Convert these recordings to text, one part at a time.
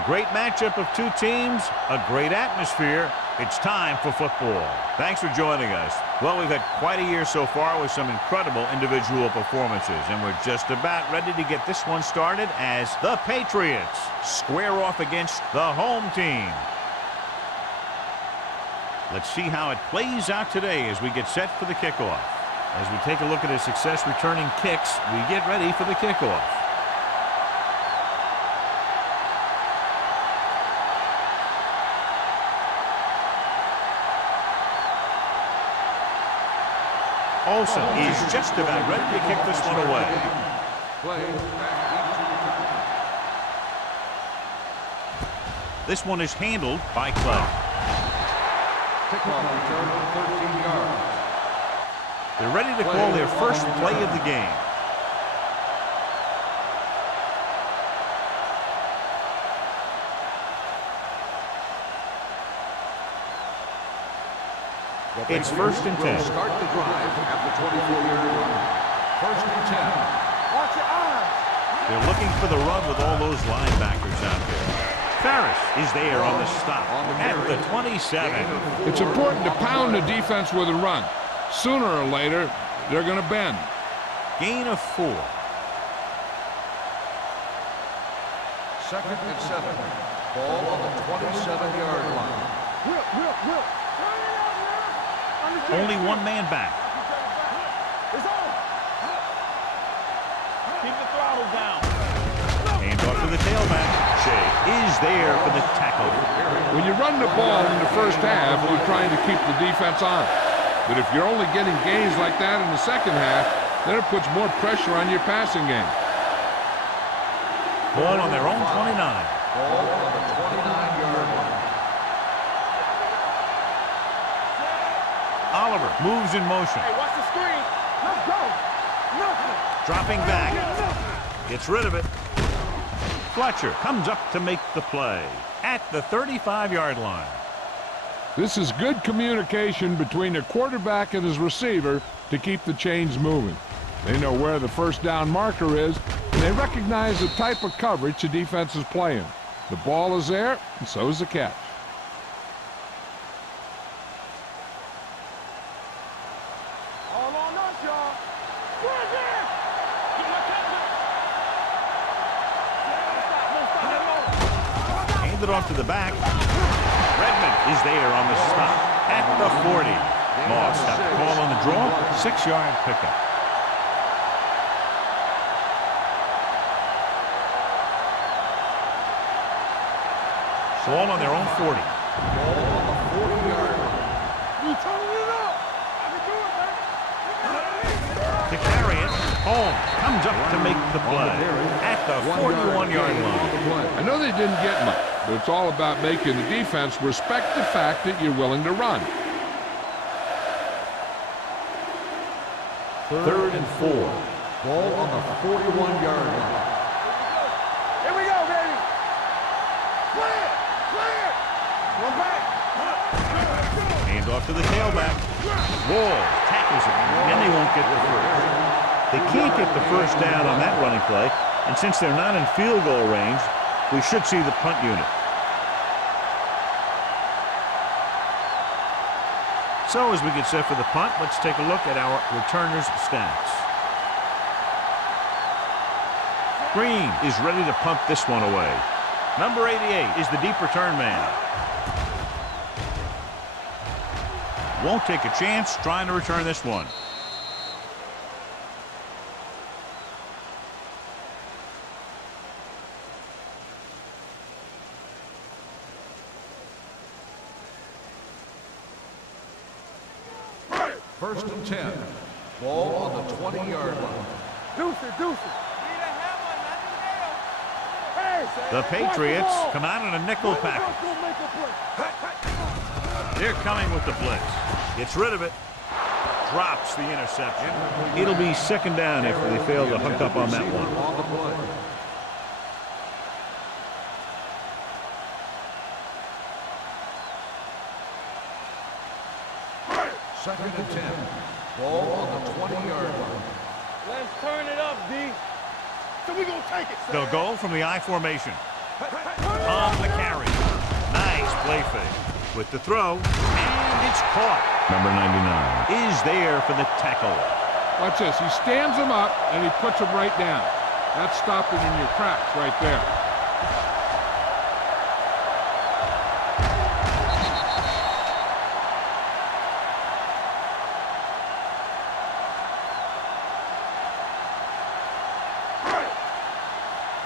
A great matchup of two teams, a great atmosphere. It's time for football. Thanks for joining us. Well, we've had quite a year so far with some incredible individual performances, and we're just about ready to get this one started as the Patriots square off against the home team. Let's see how it plays out today as we get set for the kickoff. As we take a look at his success returning kicks, we get ready for the kickoff. Olsen is just about ready to kick this one away. This one is handled by Clay. Kickoff return 13 yards. They're ready to call their first play of the game. It's 1st and 10. Start the drive at the 24-yard line. 1st and 10. Watch your eyes. They're looking for the run with all those linebackers out there. Ferris is there on the stop at the 27. It's important to pound the defense with a run. Sooner or later, they're going to bend. Gain of 4. 2nd and 7. Ball on the 27-yard line. Only one man back. Keep the throttle down. Hand off to the tailback. Shea is there for the tackle. When you run the ball in the first half, you're trying to keep the defense on. But if you're only getting gains like that in the second half, then it puts more pressure on your passing game. Ball on their own 29. Ball on the 29-yard line. Oliver moves in motion. Hey, watch the screen. Let's go. Dropping back. Gets rid of it. Fletcher comes up to make the play at the 35-yard line. This is good communication between the quarterback and his receiver to keep the chains moving. They know where the first down marker is, and they recognize the type of coverage the defense is playing. The ball is there, and so is the catch. All on us, y'all. Right there. Hand it off to the back. Redmond is there on the stop at the 40. Moss got the call on the draw. 6-yard pickup. Ball on their own 40. Ball on the 40-yard line. You turning it up. I can do it, man. To carry it, Holmes comes up to make the play at the 41-yard line. I know they didn't get much, but it's all about making the defense respect the fact that you're willing to run. 3rd and 4. Ball on the 41-yard line. Here we go, baby. Clear. We're back. Hand off to the tailback. Wall tackles it, and they won't get the first. They can't get the first down on that running play, and since they're not in field goal range, we should see the punt unit. So as we get set for the punt, let's take a look at our returners' stats. Green is ready to punt this one away. Number 88 is the deep return man. Won't take a chance trying to return this one. First and 10. Ball on the 20-yard line. Deuce it. Hey, The Patriots come out in a nickel package. They're coming with the blitz. Gets rid of it. Drops the interception. It'll be 2nd down if they fail to hook up on that one. On the play. Second and 10. Ball on the 20-yard line. let's turn it up, D. So we gonna take it. They'll go from the I formation. On the carry. Nice play fake. With the throw, and it's caught. Number 99 is there for the tackle. Watch this. He stands him up, and he puts him right down. That's stopping in your tracks right there.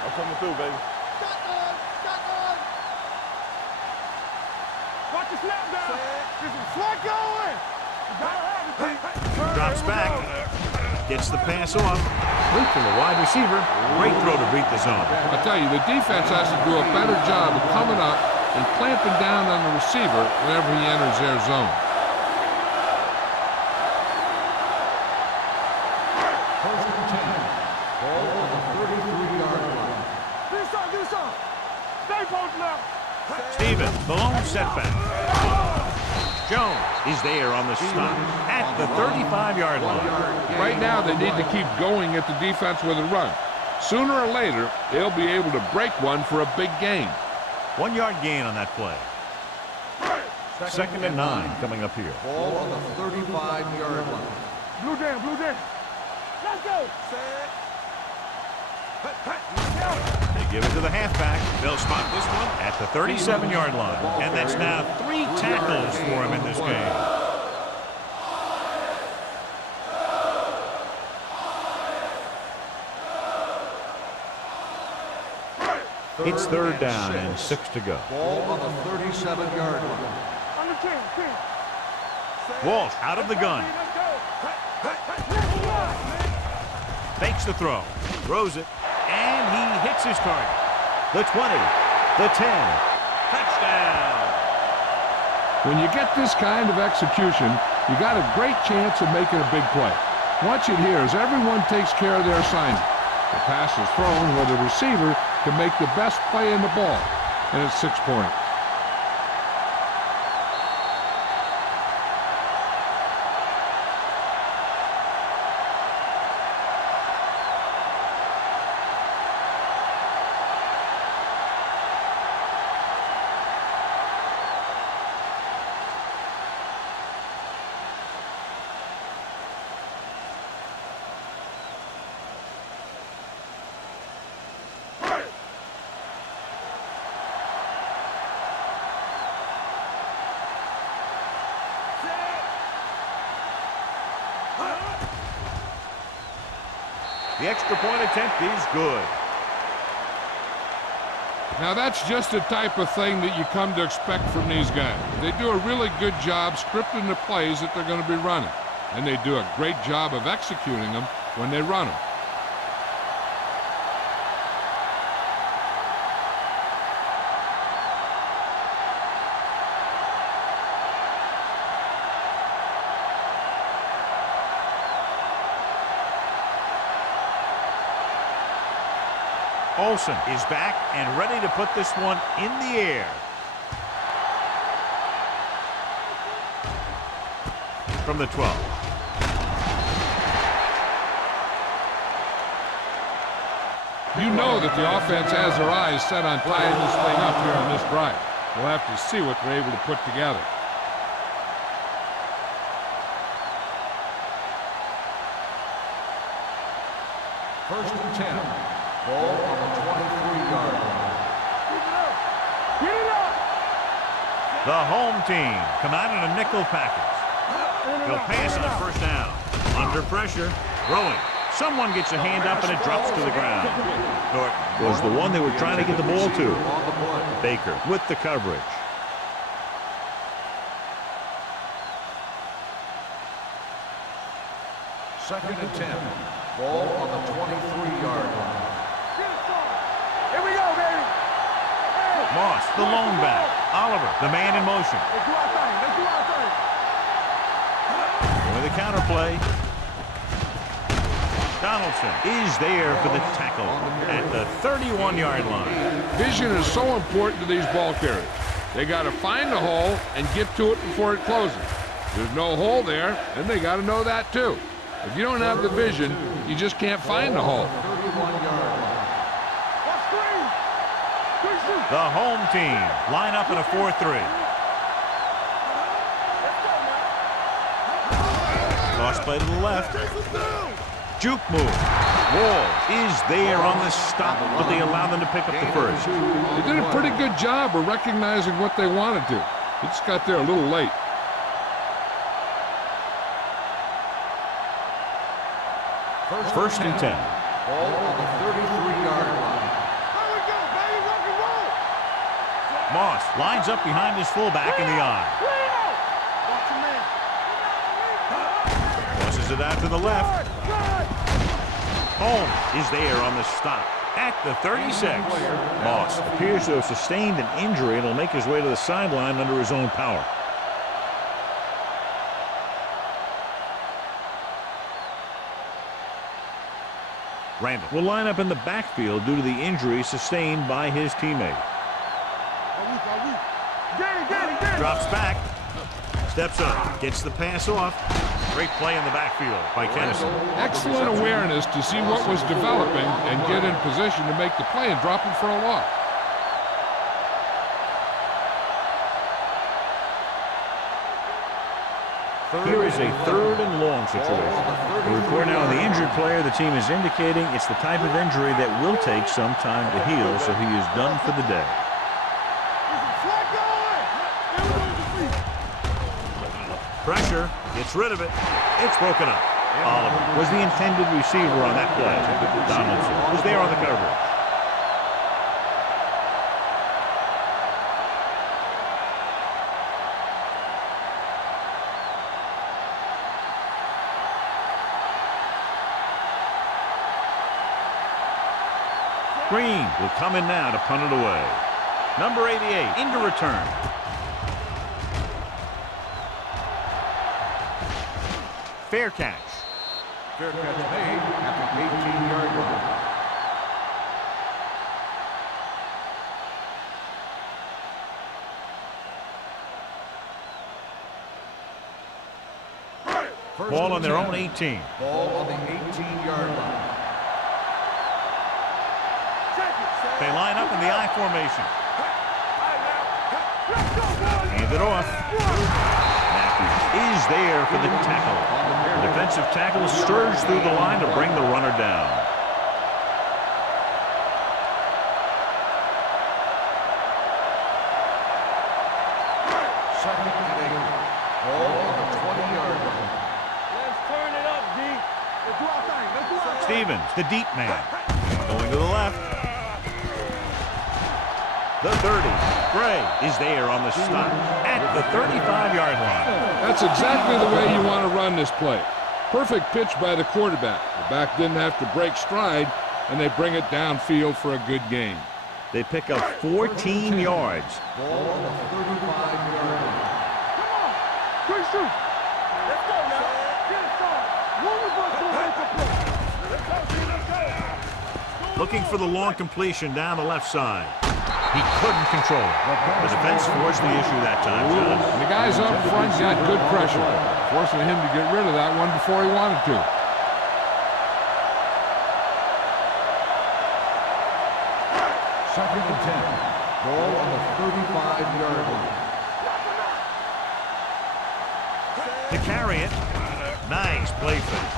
I'm coming through, baby. Shotgun! Watch the snap down. There's a slot going. You gotta have it. Drops back. Gets the pass off. Look for the wide receiver. Great throw to beat the zone. I tell you, the defense has to do a better job of coming up and clamping down on the receiver whenever he enters their zone. First and 10. Ball on the 33-yard line. Do something. Stay posted up. Steven, the lone setback. Jones is there on the stop at the 35-yard line. Right now, they need to keep going at the defense with a run. Sooner or later, they'll be able to break one for a big gain. 1 yard gain on that play. Second and 9 coming up here. Ball on the 35-yard line. Blue jam. Let's go. They give it to the halfback. They'll spot this one at the 37-yard line. And that's now 3 tackles for him in this game. It's third down and 6 to go. Ball on the 37-yard line. On the 10. Walsh out of the gun. Fakes the throw. Throws it. And he hits his target. The 20. The 10. Touchdown. When you get this kind of execution, you got a great chance of making a big play. Watch it here as everyone takes care of their assignment. The pass is thrown where the receiver can make the best play in the ball, and it's 6 points. The extra point attempt is good. Now that's just the type of thing that you come to expect from these guys. They do a really good job scripting the plays that they're going to be running. And they do a great job of executing them when they run them. Olsen is back and ready to put this one in the air. From the 12. You know that the offense has their eyes set on tying this thing up here on this drive. We'll have to see what they're able to put together. First and 10. Ball on the 23-yard line. Get it up. The home team come out in a nickel package. They'll pass on first down. Under pressure. Throwing. Someone gets a hand up and it drops to the ground. Norton was the one they were trying to get the ball to. Baker with the coverage. Second and 10. Ball on the 23-yard line. Here we go, baby. Moss, the lone back. Oliver, the man in motion. Let's do our thing. With a counterplay. Donaldson is there for the tackle at the 31-yard line. Vision is so important to these ball carriers. They got to find the hole and get to it before it closes. There's no hole there, and they got to know that too. If you don't have the vision, you just can't find the hole. 31-yard line. That's 3. 3-6. The home team line up in a 4-3. Cross play to the left. Juke move. Wall is there on the stop, but they allow them to pick up the first. They did a pretty good job of recognizing what they wanted to. They just got there a little late. First and 10. Ball on the 33-yard line. There we go, baby. Rock and roll. Moss lines up behind his fullback in the eye. Watch your man. Tosses it out to the left. Holmes is there on the stop at the 36. Moss appears to have sustained an injury and will make his way to the sideline under his own power. Randall will line up in the backfield due to the injury sustained by his teammate. Drops back. Steps up. Gets the pass off. Great play in the backfield by Kennison. Excellent awareness to see what was developing and get in position to make the play and drop it for a loss. Here is a 3rd and long situation. The report now on the injured player. The team is indicating it's the type of injury that will take some time to heal, so he is done for the day. Pressure, gets rid of it. It's broken up. Oliver was the intended receiver on that play. Donaldson was there on the coverage. Green will come in now to punt it away. Number 88 into return. Fair catch. Fair catch made at the 18-yard line. Ball on their own 18. Ball on the 18-yard line. They line up in the I formation. Hand it off. Matthews is there for the tackle. The defensive tackle surged through the line to bring the runner down. Second and 8. Ball on the 20-yard line. Let's turn it up, D. Let's do our thing. Let's do our thing. Stevens, the deep man. Going to the left. The 30. Gray is there on the stop at the 35-yard line. That's exactly the way you want to run this play. Perfect pitch by the quarterback. The back didn't have to break stride, and they bring it downfield for a good gain. They pick up 14 yards. Ball on the 35-yard line. Come on. Quick shoot. Let's go now. Get it started. Move the ball to make the play. Let's go, D. Let's go. Looking for the long completion down the left side. He couldn't control it. The defense forced the issue that time, John. And the guys up front got good pressure, forcing him to get rid of that one before he wanted to. Second and 10. Ball on the 35-yard line. To carry it. Nice play fake.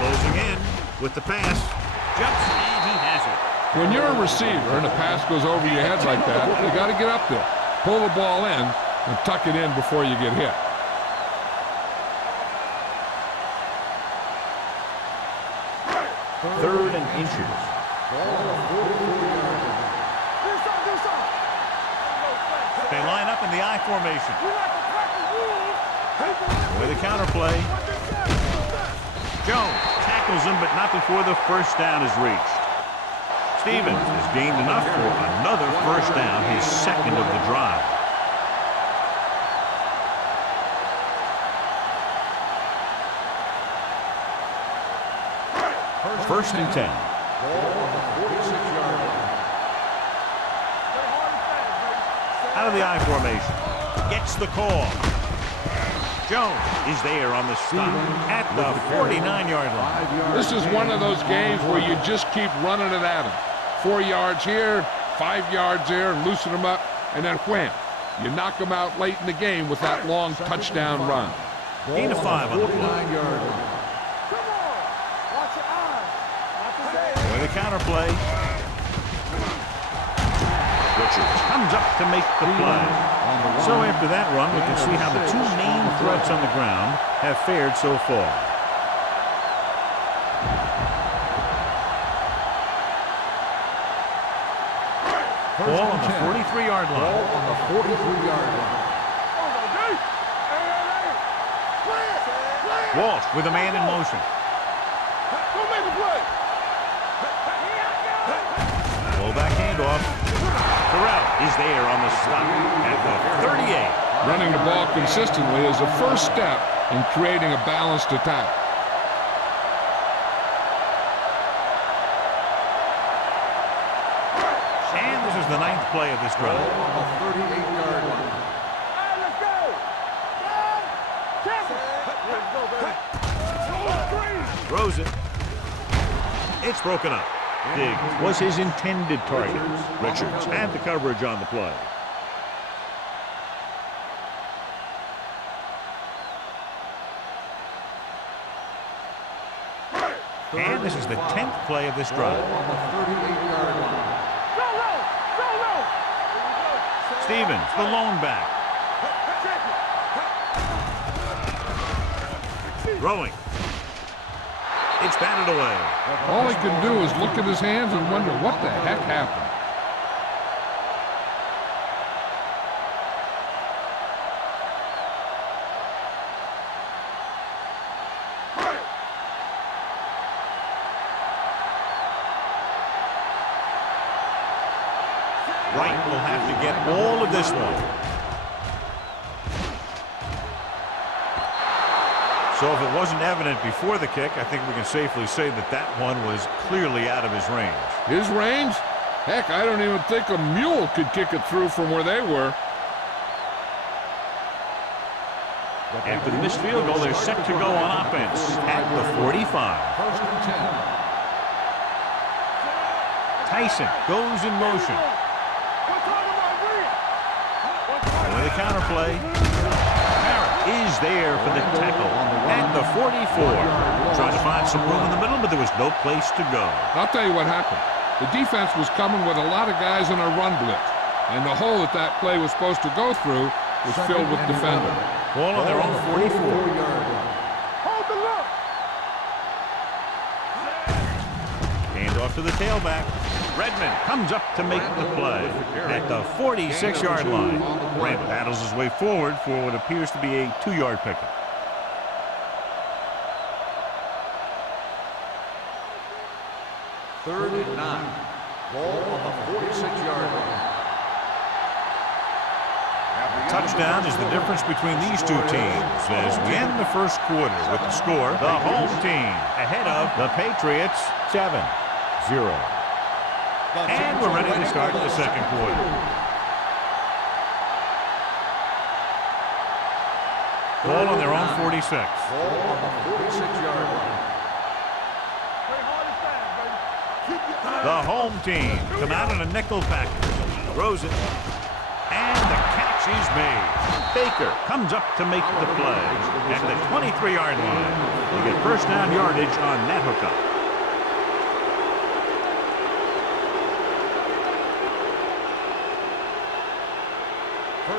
Closing in with the pass. Jumps and he has it. When you're a receiver and a pass goes over your head like that, you got to get up there, pull the ball in, and tuck it in before you get hit. Third and inches. They line up in the I formation. With a counter play. Jones tackles him, but not before the first down is reached. Stevens has gained enough for another first down, his second of the drive. First and 10. Ball on the 46-yard line. Out of the I formation. Gets the call. Jones is there on the stop at the 49-yard line. This is one of those games where you just keep running it at him. 4 yards here, 5 yards there and loosen them up, and then wham, you knock them out late in the game with that long touchdown run. Gain of 5 on the play. 49-yard line. Come on. Watch your eyes. Not today. With a counter play. Richards comes up to make the play. So after that run, we can see how the two main threats on the ground have fared so far. Ball on the 43-yard line. Ball on the 43-yard line. Walsh with a man in motion. Go make the play. Fullback handoff. Terrell is there on the stop at the 38. Running the ball consistently is the first step in creating a balanced attack. And this is the 9th play of this drive. Ball on the 38-yard line. All right, let's go. Check it. Let's go, baby. Throws it. It's broken up. Diggs was his intended target. Richards had the coverage on the play. And this is the 10th play of this drive. Ball on the 38-yard line. Go low. Go low. Stevens, the lone back. Throwing. It's batted away. All he can do is look at his hands and wonder what the heck happened. Wright will have to get all of this one. So if it wasn't evident before the kick, I think we can safely say that that one was clearly out of his range. His range? Heck, I don't even think a mule could kick it through from where they were. After the missed field goal, they're set to go on offense at the 45. First and 10. Tyson goes in motion. With a counter play. Is there for the tackle at the 44. Trying to find some room in the middle, but there was no place to go. I'll tell you what happened. The defense was coming with a lot of guys in a run blitz, and the hole that play was supposed to go through was filled with defenders. Ball on their own 44. Hold the look. Hand off to the tailback. Redmond comes up to make the play at the 46-yard line. Grant battles his way forward for what appears to be a 2-yard pickup. Third and 9. Ball on the 46-yard line. Touchdown is the difference between these two teams as we end the first quarter with the score. The home team ahead of the Patriots 7-0. And we're ready to start the second quarter. Ball on their own 46. Ball on the 46-yard line. Play hard and fast, baby. Keep your The home team come out in a nickel package. Throws it. And the catch is made. Baker comes up to make the play at the 23-yard line. They get first down yardage on that hookup.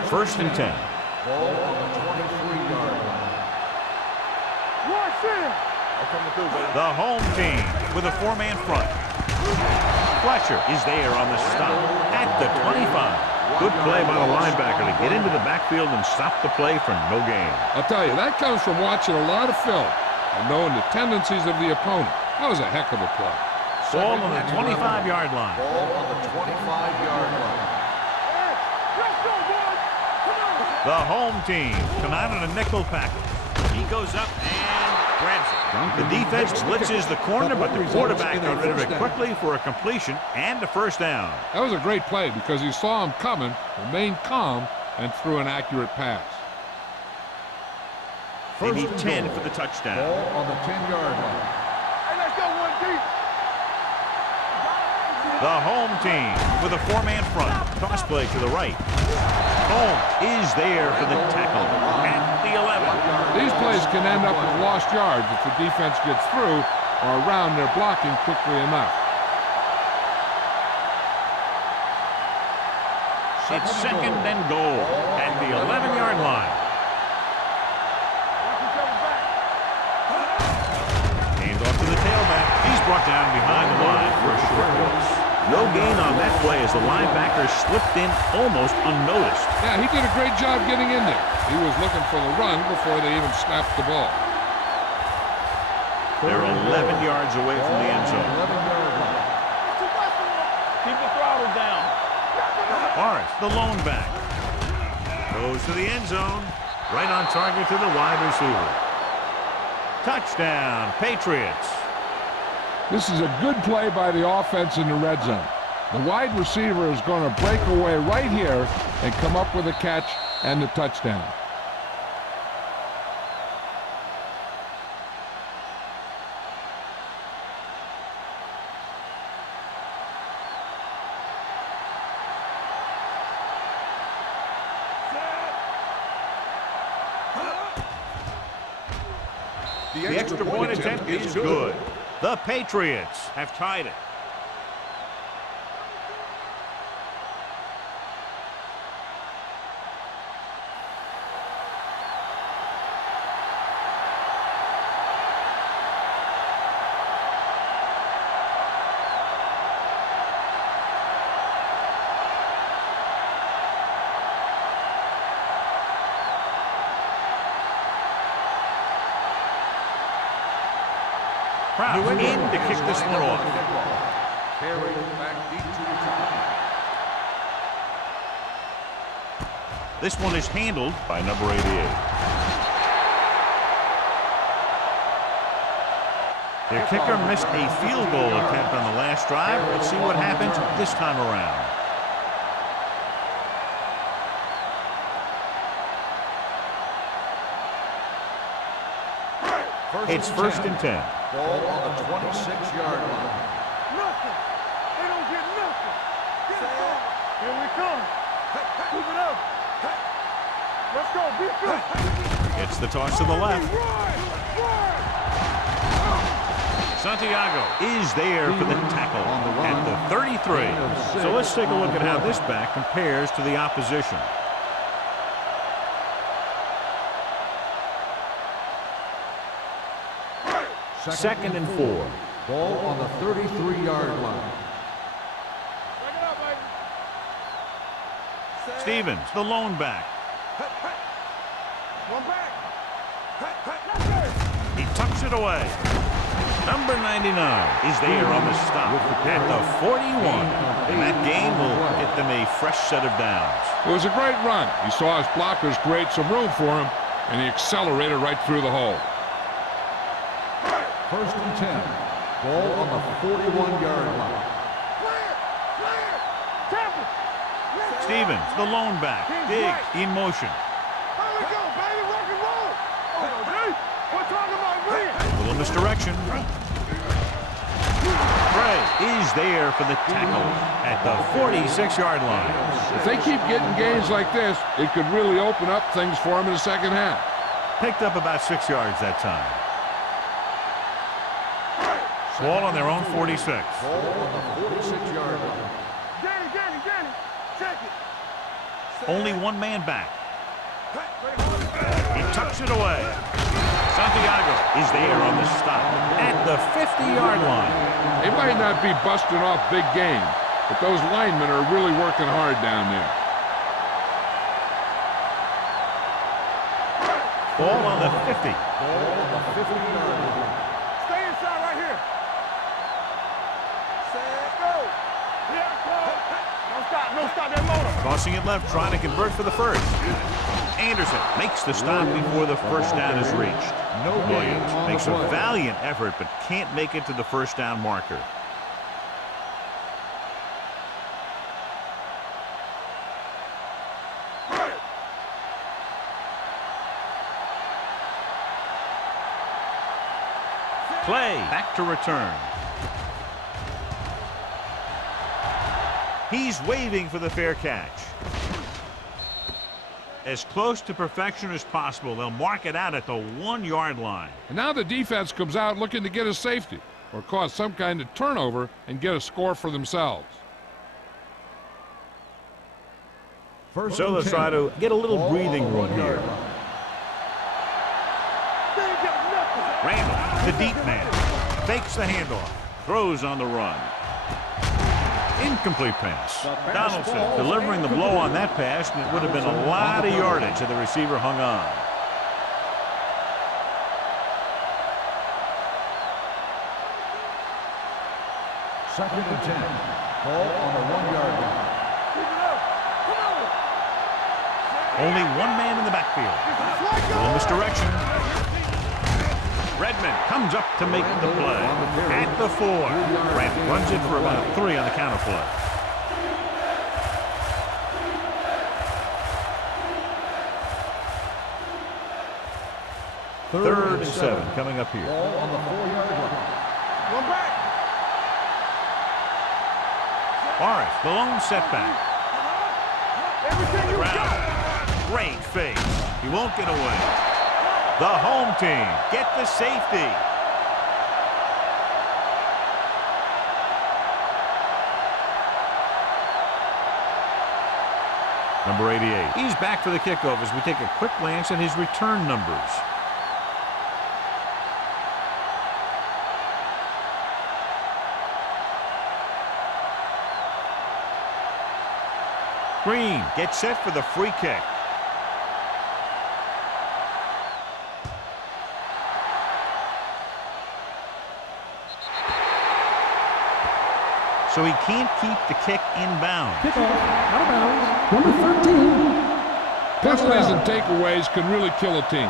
First and 10. Ball on the 23-yard line. Watch it. The home team with a 4-man front. Fletcher is there on the stop at the 25. Good play by the linebacker to get into the backfield and stop the play for no gain. I'll tell you, that comes from watching a lot of film and knowing the tendencies of the opponent. That was a heck of a play. Ball on the 25-yard line. Ball on the 25-yard line. Let's go, boys. Come on. The home team come out in a nickel package. He goes up and grabs it. The defense blitzes the corner, but the quarterback got rid of it quickly for a completion and a first down. That was a great play because he saw him coming, remained calm, and threw an accurate pass. They need 10 for the touchdown. Ball on the 10-yard line. Hey, let's go, one deep. The home team with a four-man front. Toss play to the right. Home is there for the tackle at the 11. These plays can end up with lost yards if the defense gets through or around their blocking quickly enough. It's second and goal at the 11-yard line. Hands off to the tailback. He's brought down behind the line for a short loss. No gain on that play as the linebacker slipped in almost unnoticed. Yeah, he did a great job getting in there. He was looking for the run before they even snapped the ball. They're 11 yards away from the end zone. Keep the throttle down. Morris, the lone back, goes to the end zone, right on target to the wide receiver. Touchdown, Patriots. This is a good play by the offense in the red zone. The wide receiver is going to break away right here and come up with a catch and the touchdown. The extra point attempt is good. The Patriots have tied it. Proud in to kick this one off. Carry back deep to the top. This one is handled by number 88. Their kicker missed a field goal attempt on the last drive. Let's see what happens this time around. It's first and 10. Ball on the 26-yard line. Nothing. They don't get nothing. Get it up. Here we come. Move it up. Let's go. Be good. It's the toss to the left. Run. Santiago is there for the tackle at the 33. So let's take a look at how this back compares to the opposition. Second and 4. Ball on the 33-yard line. Back it up, baby. Stevens, the lone back. One back. He tucks it away. Number 99 is there on the stop at the 41. And that gain will get them a fresh set of downs. It was a great run. He saw his blockers create some room for him, and he accelerated right through the hole. First and 10. Ball on the 41-yard line. Clear. Tackle. Stevens, the lone back. Big in motion. Here we go, baby. Rock and roll. Oh, dude. We're talking about win. Little misdirection. Bray is there for the tackle at the 46-yard line. If they keep getting gains like this, it could really open up things for them in the second half. Picked up about 6 yards that time. Ball on their own 46. Ball on the 46-yard line. Danny. Check it. Only one man back. He tucks it away. Santiago is there on the stop at the 50-yard line. They might not be busting off big game, but those linemen are really working hard down there. Ball on the 50. Ball on the 50-yard line. Stay inside right here. Go. Yeah, go. No stop that motor. Tossing it left, trying to convert for the first. Anderson makes the stop before the first down is reached. Williams makes a valiant effort, but can't make it to the first down marker. Play back to return. He's waving for the fair catch. As close to perfection as possible. They'll mark it out at the 1-yard line. And now the defense comes out looking to get a safety or cause some kind of turnover and get a score for themselves. So let's try to get a little breathing room here. Randall, the deep man, fakes the handoff, throws on the run. Incomplete pass. Donaldson delivering the blow on that pass, and it would have been a lot of yardage had the receiver hung on. Second and 10. Ball on the 1-yard line. Only one man in the backfield. Little misdirection. Redmond comes up to make the play. At the 4. Grant runs it for about 3 on the counter play. Third and 7 coming up here. Ball on the 4-yard line. One back. Morris, the lone setback. Everything you got. Great fake. He won't get away. The home team get the safety. Number 88. He's back for the kickoff as we take a quick glance at his return numbers. Green gets set for the free kick. So he can't keep the kick inbound. Kickoff, out of bounds, number 13. Penalties and takeaways can really kill a team.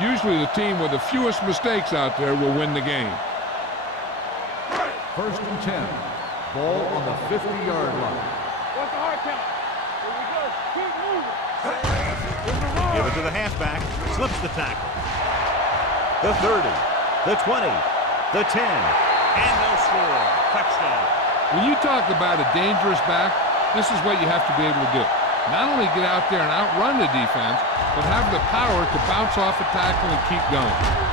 Usually the team with the fewest mistakes out there will win the game. First and 10. Ball on the 50-yard line. What's the hard count? Here we go. Keep moving. Give it to the halfback. Slips the tackle. The 30, the 20, the 10, and they'll score. Touchdown. When you talk about a dangerous back, this is what you have to be able to do. Not only get out there and outrun the defense, but have the power to bounce off a tackle and keep going.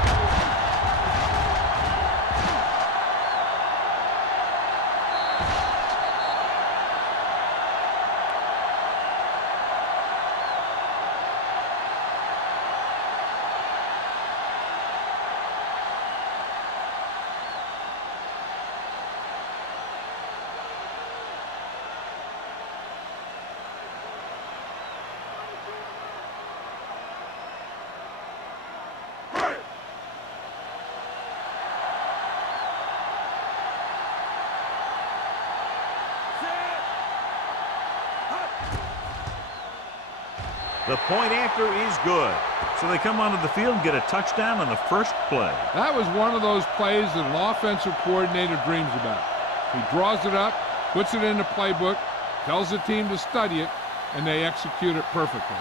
The point after is good. So they come onto the field and get a touchdown on the first play. That was one of those plays that an offensive coordinator dreams about. He draws it up, puts it in the playbook, tells the team to study it, and they execute it perfectly.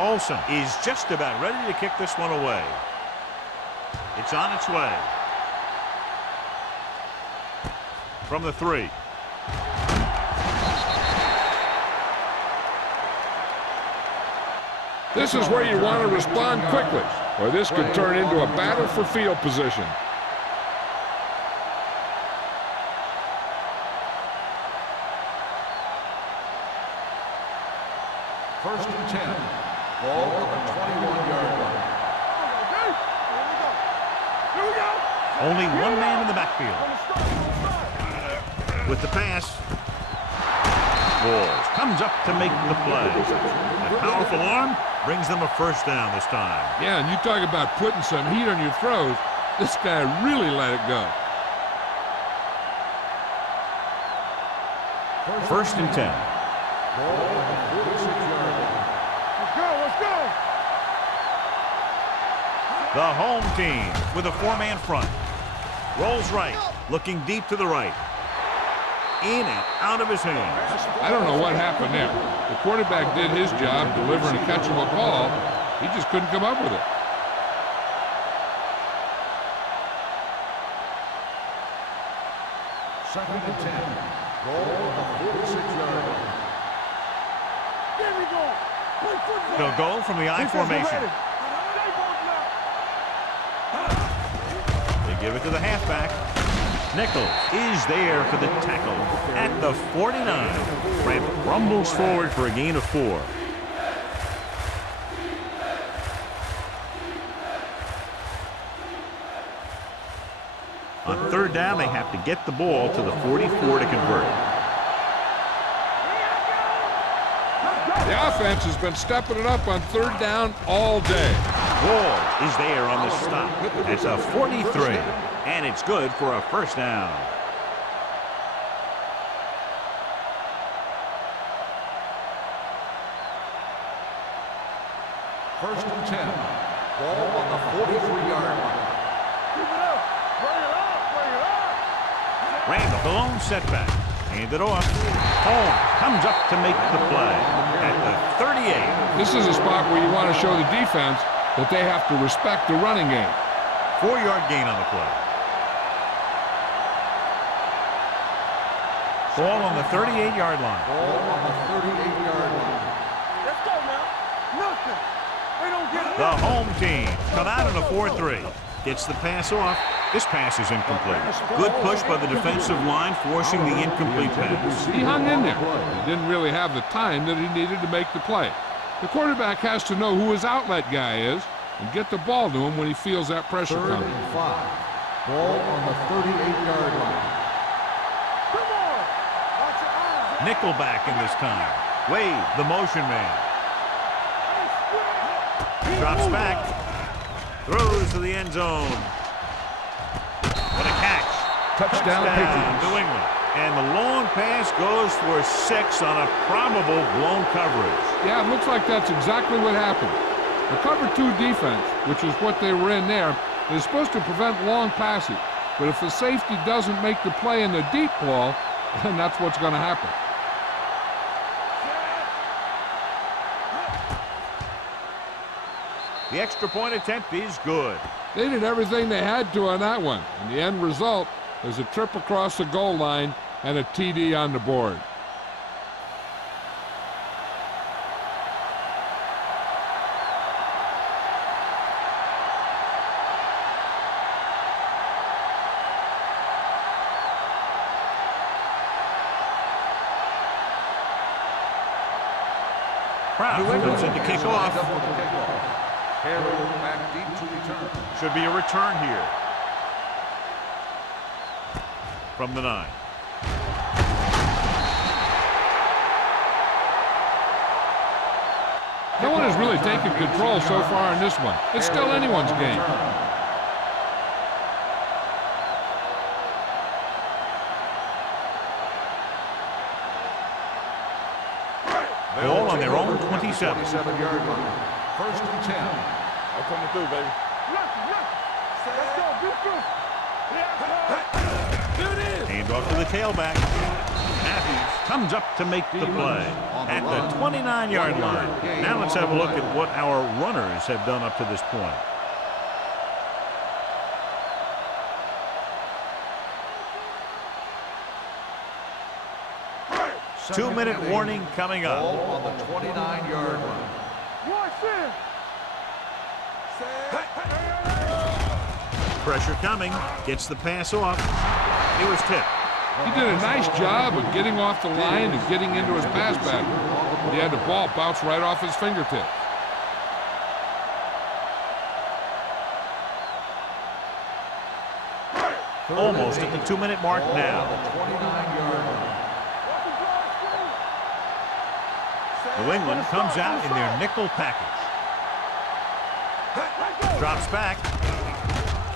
Olsen is just about ready to kick this one away. It's on its way. From the 3. This is where you want to respond quickly, or this could turn into a battle for field position. First and 10. Ball on the 21-yard line. Here we go. Only one man in the backfield. With the pass. Walls comes up to make the play. That powerful arm brings them a first down this time. Yeah, and you talk about putting some heat on your throws. This guy really let it go. First and 10. Ball on the 46-yard line. Let's go. The home team with a 4-man front. Rolls right, looking deep to the right. in and out of his hands. I don't know what happened there. The quarterback did his job delivering a catchable ball. He just couldn't come up with it. Second and 10. Goal on the 46-yard line. There we go. Play football. They'll go from the I formation. They give it to the halfback. Nichols is there for the tackle at the 49. Brent rumbles forward for a gain of 4. On third down, they have to get the ball to the 44 to convert. The offense has been stepping it up on third down all day. Ball is there on the stop. It's a 43, and it's good for a first down. First and 10. Ball on the 43-yard line. Keep it up. Bring it up. Bring it up. Randall, the lone setback. Hand it off. Holmes comes up to make the play at the 38. This is a spot where you want to show the defense that they have to respect the running game. 4-yard gain on the play. Ball on the 38-yard line. Ball on the 38-yard line. Let's go now. Nothing. They don't get The nothing. home team come out in a 4-3. Gets the pass off. This pass is incomplete. Good push by the defensive line, forcing the incomplete pass. He hung in there. He didn't really have the time that he needed to make the play. The quarterback has to know who his outlet guy is and get the ball to him when he feels that pressure Third coming. and 5. Ball on the 38-yard line. Come on. Watch your eyes. Nickelback in this time. Wade, the motion man. Drops back. Throws to the end zone. What a catch. Touchdown, Patriots. New England. And the long pass goes for 6 on a probable blown coverage. Yeah, it looks like that's exactly what happened. The cover 2 defense, which is what they were in there, is supposed to prevent long passes. But if the safety doesn't make the play in the deep ball, then that's what's going to happen. The extra point attempt is good. They did everything they had to on that one. And the end result is a trip across the goal line and a TD on the board. Kraft comes in to kick off. Harold back deep to return. Should be a return here. From the 9. No one has really taken control so far in this one. It's still anyone's game. Ball on their own 27. 27-yard line. First and 10. I'm coming through, baby. Let's go. Be good. Hand off to the tailback. Matthews comes up to make the play at the 29-yard line. Now let's have a look at what our runners have done up to this point. Two-minute warning coming Ball up. on the 29-yard line. Watch this. Pressure coming. Gets the pass off. It was tipped. He did a nice job of getting off the line and getting into his pass pattern. But he had the ball bounce right off his fingertips. Almost at the 2-minute mark now. 29-yard line. New England comes out in their nickel package. Drops back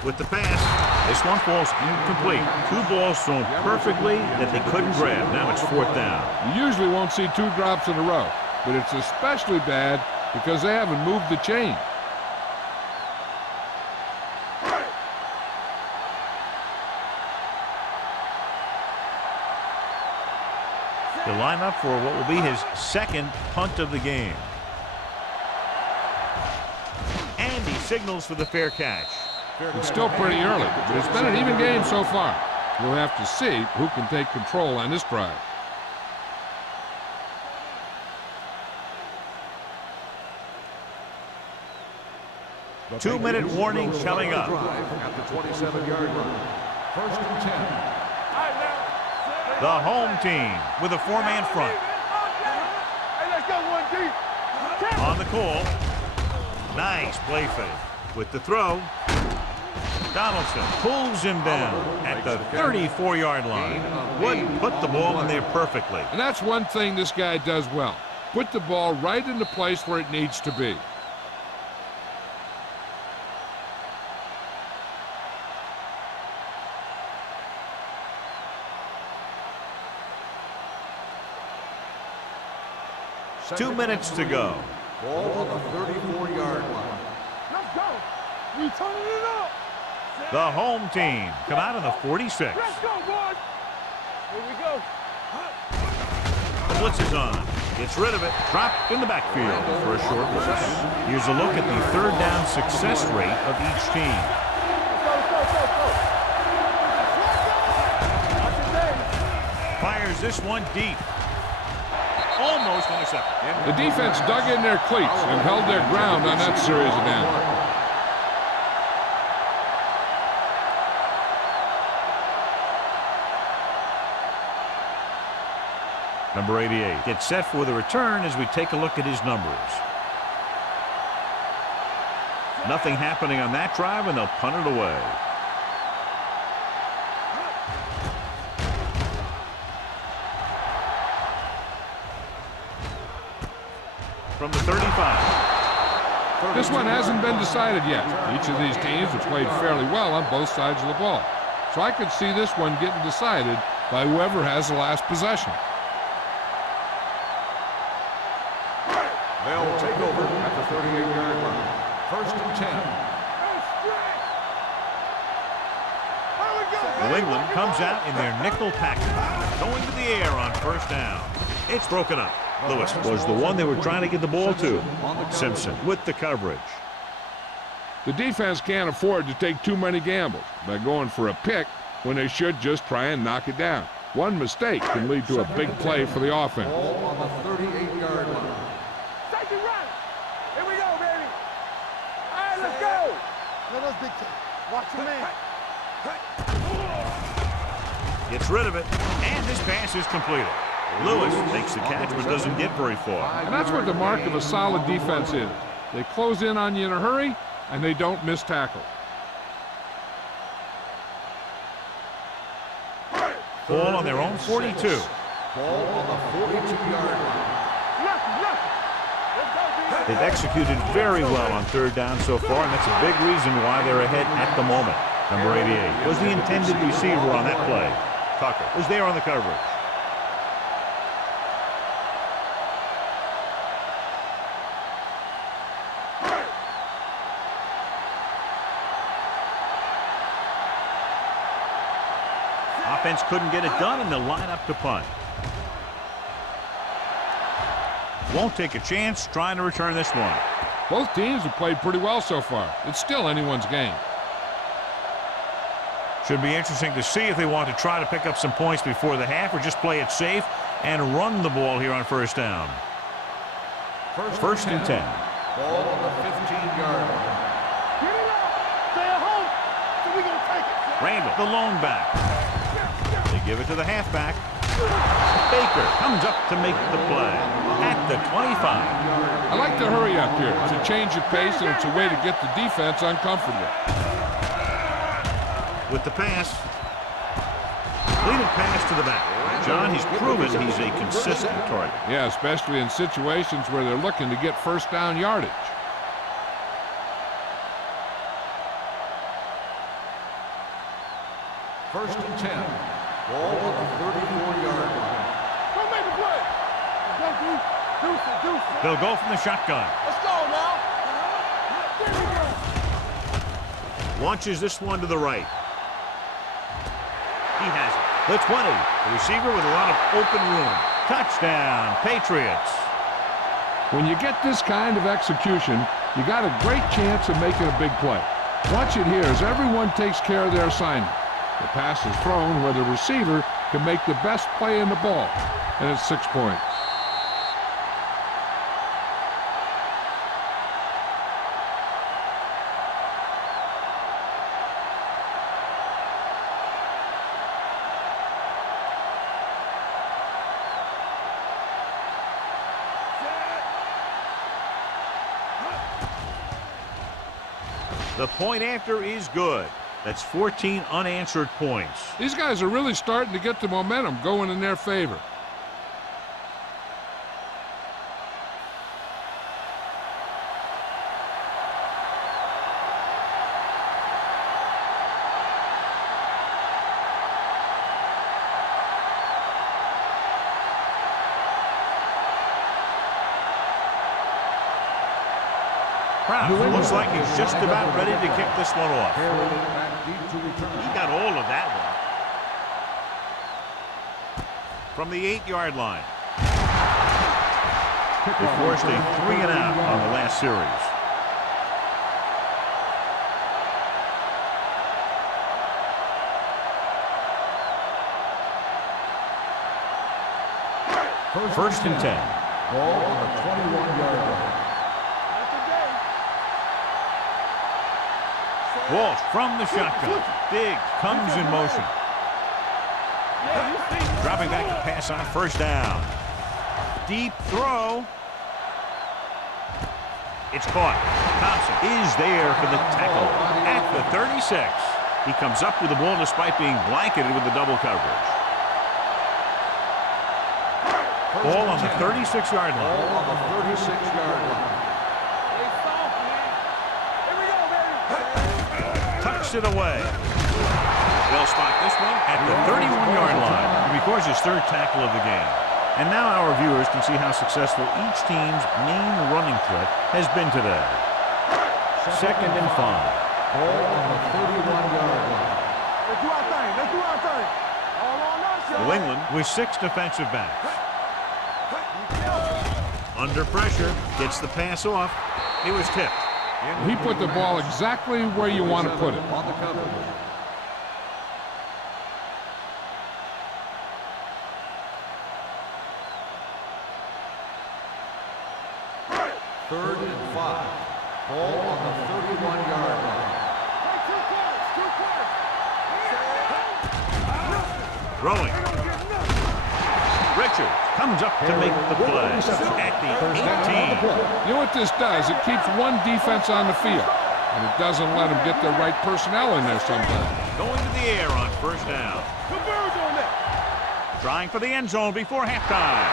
with the pass. This one falls incomplete. 2 balls thrown perfectly that they couldn't grab. Now it's 4th down. You usually won't see 2 drops in a row, but it's especially bad because they haven't moved the chain. He'll line up for what will be his second punt of the game. And he signals for the fair catch. It's still pretty early, but it's been an even game so far. We'll have to see who can take control on this drive. The 2-minute Patriots warning will coming start up. the drive at the 27-yard line. First and 10. The home team with a 4-man front. Hey, let's go, 1D. On the call. Nice play fake. With the throw. Donaldson pulls him down at the 34-yard line. Would put the ball in there perfectly. And that's one thing this guy does well. Put the ball right in the place where it needs to be. Two minutes to go. Ball on the 34-yard line. Let's go. We turning it up. The home team come out of the 46. Let's go, boys. Here we go. The blitz is on. Gets rid of it. Dropped in the backfield for a short loss. Here's a look at the third down success rate of each team. Fires this one deep. Almost intercepted. The defense dug in their cleats and held their ground on that series of downs. Number 88 gets set for the return as we take a look at his numbers. Nothing happening on that drive, and they'll punt it away. From the 35. This one hasn't been decided yet. Each of these teams have played fairly well on both sides of the ball. So I could see this one getting decided by whoever has the last possession. They'll take over at the 38-yard line. First and 10. New England comes out in their nickel package, going to the air on first down. It's broken up. Lewis was the one they were trying to get the ball to. Simpson with the coverage. The defense can't afford to take too many gambles by going for a pick when they should just try and knock it down. One mistake can lead to a big play for the offense. Ball on the 38-yard line. Safety run. Here we go, baby. All right, let's go. Let us dictate. Watch your man. Gets rid of it, and this pass is completed. Lewis makes the catch but doesn't get very far. And that's what the mark of a solid defense is. They close in on you in a hurry, and they don't miss tackle. Ball on their own 42. Ball on the 42-yard line. They've executed very well on third down so far, and that's a big reason why they're ahead at the moment. Number 88 was the intended receiver on that play. Tucker was there on the coverage. Offense couldn't get it done, and they'll line up to punt. Won't take a chance trying to return this one. Both teams have played pretty well so far. It's still anyone's game. Should be interesting to see if they want to try to pick up some points before the half or just play it safe and run the ball here on first down. First and 10. Ball on the 15-yard line. Get it up. Stay at home. So we're going to take it. Randall, the lone back. They give it to the halfback. Baker comes up to make the play at the 25. I like to hurry up here. It's a change of pace, and it's a way to get the defense uncomfortable. With the pass. Leading pass to the back. John, he's proven he's a consistent target. Yeah, especially in situations where they're looking to get first down yardage. First and 10. Ball on the 34-yard line. Go make a play. Let's go, Deuce. They'll go from the shotgun. Let's go now. There we go. Launches this one to the right. He has it. The 20. The receiver with a lot of open room. Touchdown, Patriots. When you get this kind of execution, you got a great chance of making a big play. Watch it here as everyone takes care of their assignment. The pass is thrown where the receiver can make the best play in the ball, and it's 6 points. The point after is good. That's 14 unanswered points. These guys are really starting to get the momentum going in their favor. Looks like he's just about ready to kick this one off. He got all of that one. From the 8-yard line. They forced a 3-and-out on the last series. First and 10. Ball on the 21-yard line. Walsh from the shotgun. Diggs comes in motion. Dropping back to pass on first down. Deep throw. It's caught. Thompson is there for the tackle at the 36. He comes up with the ball despite being blanketed with the double coverage. Ball on the 36-yard line. Ball on the 36-yard line. Tucks it away. They'll spot this one at the 31-yard line. He records his third tackle of the game. And now our viewers can see how successful each team's main running threat has been today. Second and 5. Ball on the 31-yard line. Let's do our thing. Let's do our thing. All on us, y'all. New England with 6 defensive backs. Under pressure, gets the pass off. He was tipped. He put the ball exactly where you want to put it. On the cover. Third and 5. Ball on the 31-yard line. Throwing. Richards comes up to make the play at the 18. You know what this does? It keeps one defense on the field, and it doesn't let them get the right personnel in there sometimes. Going to the air on first down. Trying for the end zone before halftime.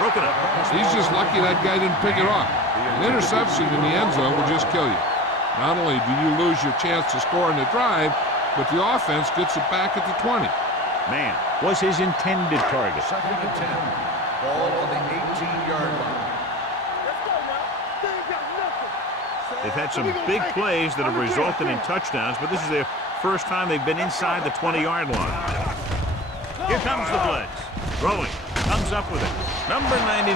Broken up. He's just lucky that guy didn't pick it off. An interception in the end zone will just kill you. Not only do you lose your chance to score in the drive, but the offense gets it back at the 20. Man was his intended target. Second and 10. Ball on the 18-yard line. They've had some big plays that have resulted in touchdowns, but this is their first time they've been inside the 20-yard line. Here comes the blitz. Throwing. Comes up with it. Number 99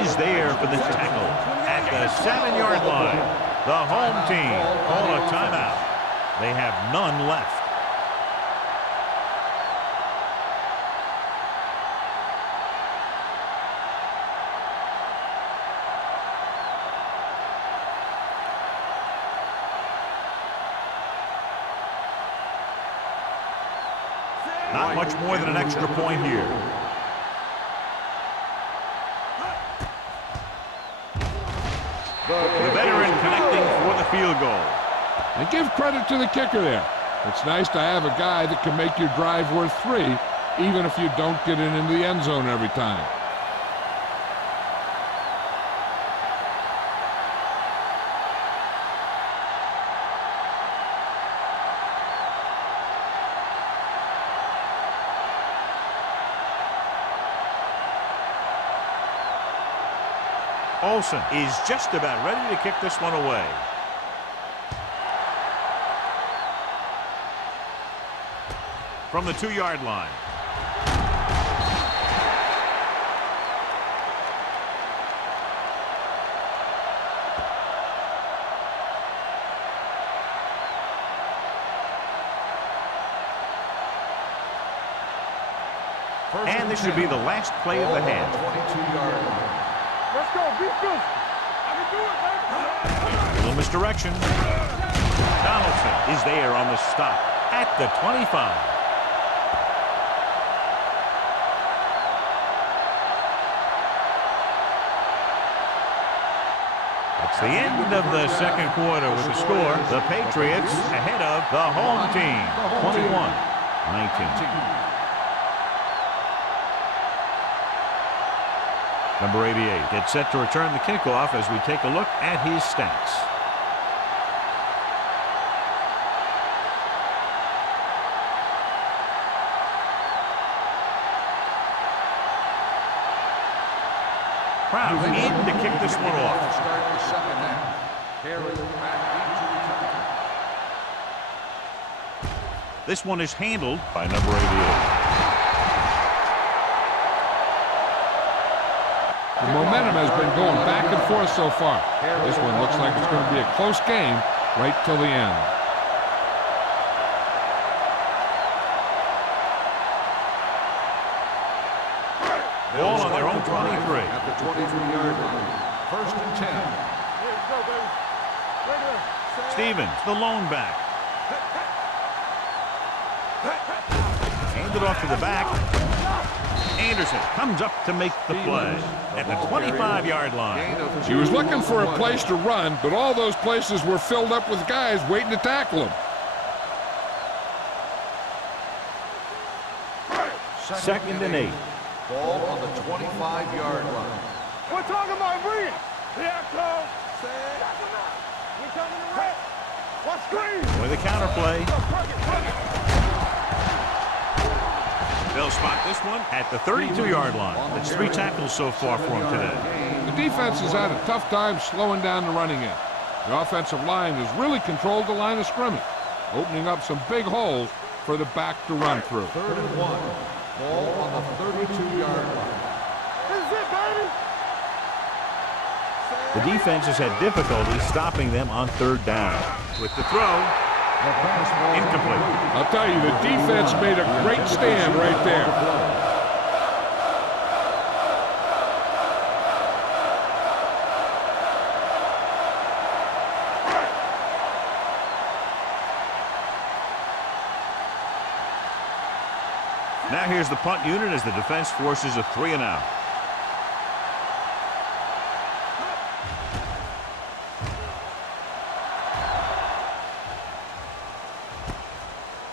is there for the tackle at the 7-yard line. The home team call a timeout. They have none left. Not much more than an extra point here. The veteran connecting for the field goal. And give credit to the kicker there. It's nice to have a guy that can make your drive worth 3, even if you don't get it into the end zone every time. Olsen is just about ready to kick this one away. From the 2-yard line. And this should be the last play of the half. 22-yard line. Let's go. Be good. I can do it, baby. Little misdirection. Donaldson is there on the stop at the 25. It's the end of the second quarter with the score. The Patriots ahead of the home team, 21-19. Number 88 gets set to return the kickoff as we take a look at his stats. Proud in to kick this one off. To start the second half. Harry back into return. This one is handled by number 88. The momentum has been going back and forth so far. This one looks like it's going to be a close game right till the end. Ball on their own 23. At the 23-yard line. First and 10. Let's go, baby. Right there. Stevens, the lone back. Handed off to the back. Anderson comes up to make the play at the 25-yard line. He was looking for a place to run, but all those places were filled up with guys waiting to tackle him. Second and 8. Ball on the 25-yard line. We're talking about Bree. Yeah, Cole. We coming to rest. What's screen? With a counter play. They'll spot this one at the 32-yard line. That's 3 tackles so far for him today. The defense has had a tough time slowing down the running game. The offensive line has really controlled the line of scrimmage, opening up some big holes for the back to run through. 3rd and 1. Ball on the 32-yard line. This is it, baby. The defense has had difficulty stopping them on 3rd down. With the throw, incomplete. I'll tell you, the defense made a great stand right there. Now here's the punt unit as the defense forces a 3 and out.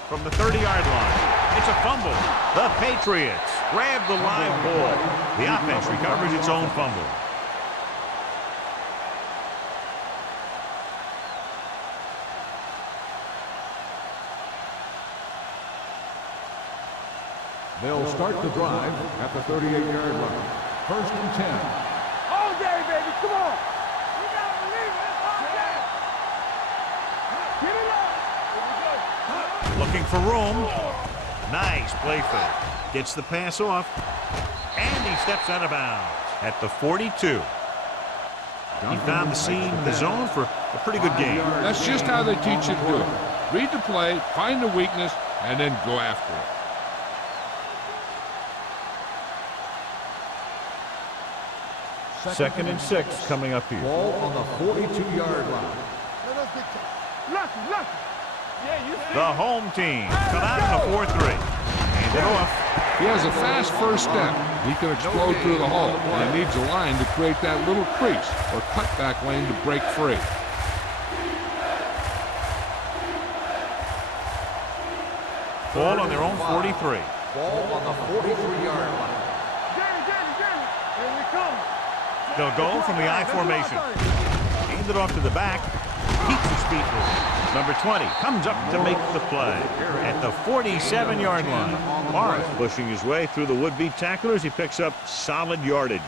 From the 30-yard line, it's a fumble. The Patriots grab the live ball. The offense recovers its own fumble. They'll start the drive at the 38-yard line. First and 10. All day, baby. Come on. You got to believe it. It's all day. Get it up. Here we go. Looking for room. Nice play fake. Gets the pass off. And he steps out of bounds at the 42. He found the seam in the zone for a pretty good game. That's just how they teach you to do it. Read the play, find the weakness, and then go after it. Second and 6 coming up here. Ball on the 42-yard line. Let us get lucky. Yeah, you see. The home team come out in a 4-3. Hand it off. He has a fast first step. He can explode through the hole, and he needs a line to create that little crease or cutback lane to break free. Ball on their own 43. Ball on the 43-yard line. Jenny. Here we come. They'll go from the I formation. Hand it off to the back. Keeps his feet moving. Number 20 comes up to make the play at the 47-yard line. Morris pushing his way through the would-be tacklers. He picks up solid yardage.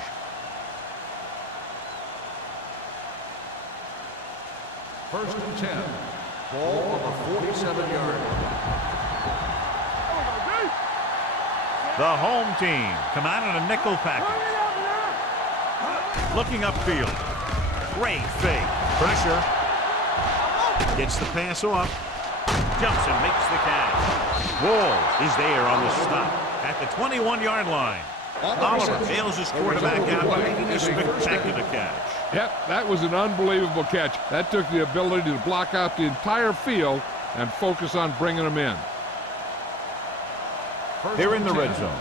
First and 10. Ball on the 47-yard line. The home team come out in a nickel package. Looking upfield. Great fake. Pressure. Gets the pass off. Jumps and makes the catch. Wall is there on the stop at the 21-yard line. Oliver bails his quarterback out by making a spectacular catch. Yep, that was an unbelievable catch. That took the ability to block out the entire field and focus on bringing them in. They're in the red zone.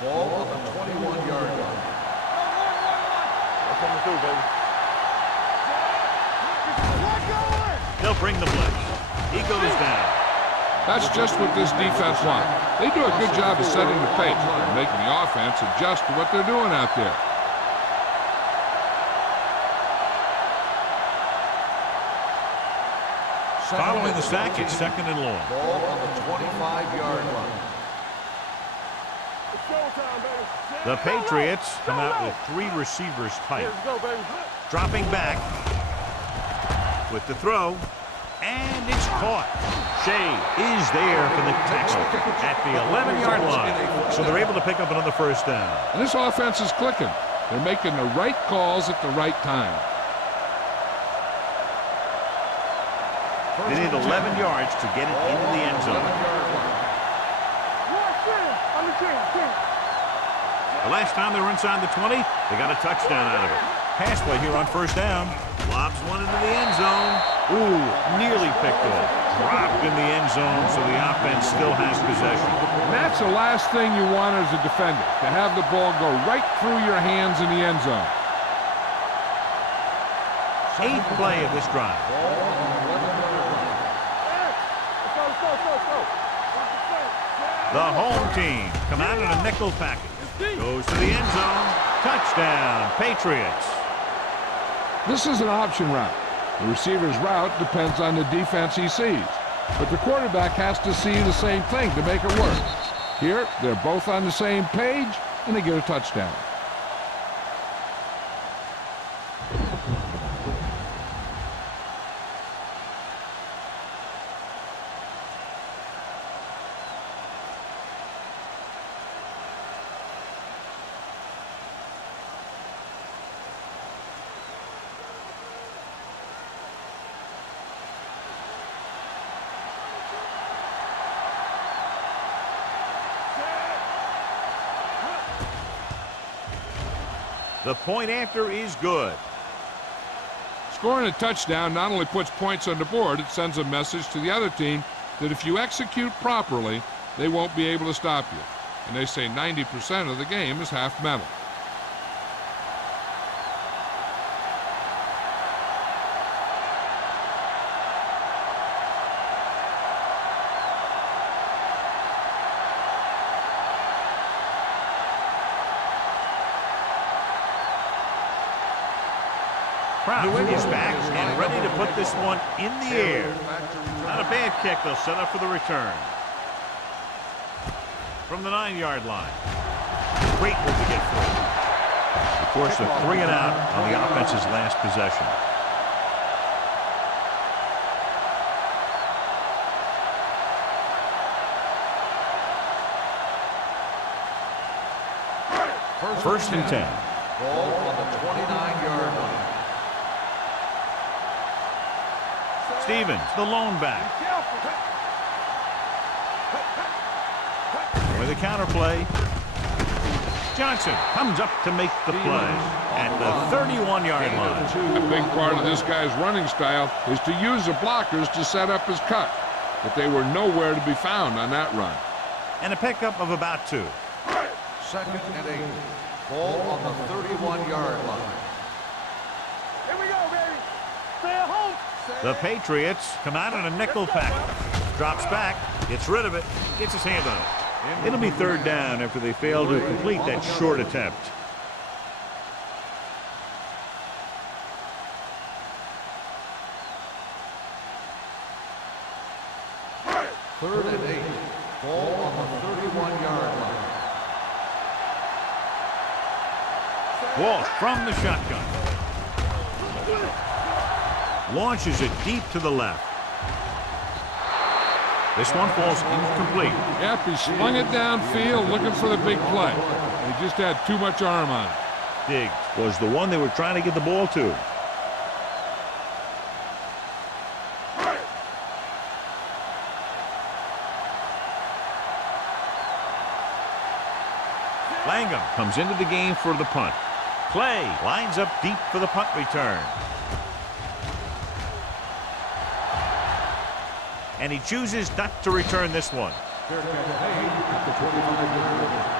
Ball on the 21-yard line. Coming through, baby. They'll bring the blitz. He goes down. That's just what this defense wants. They do a good job of setting the pace and making the offense adjust to what they're doing out there. Following the sack, it's second and long. Ball on the 25-yard line. The Patriots come out with 3 receivers tight. Dropping back with the throw, and it's caught. Shea is there for the tackle at the 11-yard line. So they're able to pick up another first down. And this offense is clicking. They're making the right calls at the right time. They need 11 yards to get it into the end zone. The last time they were inside the 20, they got a touchdown out of it. Pass play here on first down. Lobs one into the end zone. Ooh, nearly picked off. Dropped in the end zone, so the offense still has possession. And that's the last thing you want as a defender, to have the ball go right through your hands in the end zone. 8th play of this drive. The home team come out in a nickel package. Goes to the end zone. Touchdown, Patriots. This is an option route. The receiver's route depends on the defense he sees. But the quarterback has to see the same thing to make it work. Here, they're both on the same page, and they get a touchdown. The point after is good. Scoring a touchdown not only puts points on the board, it sends a message to the other team that if you execute properly, they won't be able to stop you. And they say 90% of the game is half mental. Brown is back and ready to put this one in the air. Not a bad kick. They'll set up for the return. From the 9-yard line. Great move to get through. Of course, a 3 and out on the offense's last possession. First and 10. Ball on the 29-yard line. Stevens, the lone back. With a counter play. Johnson comes up to make the play at the 31-yard line. A big part of this guy's running style is to use the blockers to set up his cut. But they were nowhere to be found on that run. And a pickup of about 2. Second and 8. Ball on the 31-yard line. Here we go, baby. Stay at home. The Patriots come out in a nickel package. Drops back, gets rid of it, gets his hand on it. It'll be third down after they fail to complete that short attempt. Third and 8. Ball on the 31-yard line. Walsh from the shotgun. Launches it deep to the left. This one falls incomplete. Yep, he slung it downfield looking for the big play. He just had too much arm on it. Diggs was the one they were trying to get the ball to. Langham comes into the game for the punt. Clay lines up deep for the punt return. And he chooses not to return this one. Fair catch made at the 25-yard line.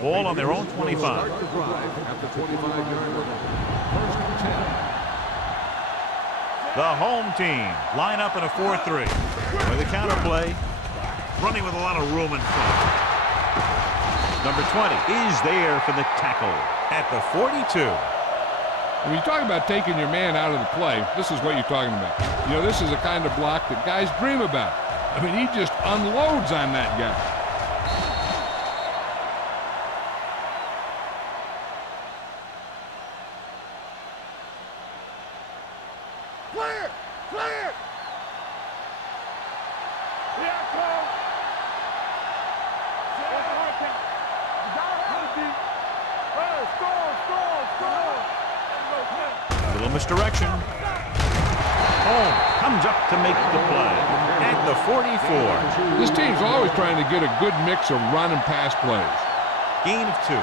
Ball on their own 25. Start the drive at the 25-yard line. First and 10. The home team line up in a 4-3. With a counter play, running with a lot of room in front. Number 20 is there for the tackle at the 42. When you talk about taking your man out of the play, this is what you're talking about. You know, this is the kind of block that guys dream about. I mean, he just unloads on that guy. Clear! Clear! Yeah, come! A little misdirection. Home comes up to make the play at the 44. This team's always trying to get a good mix of run and pass plays. Gain of 2.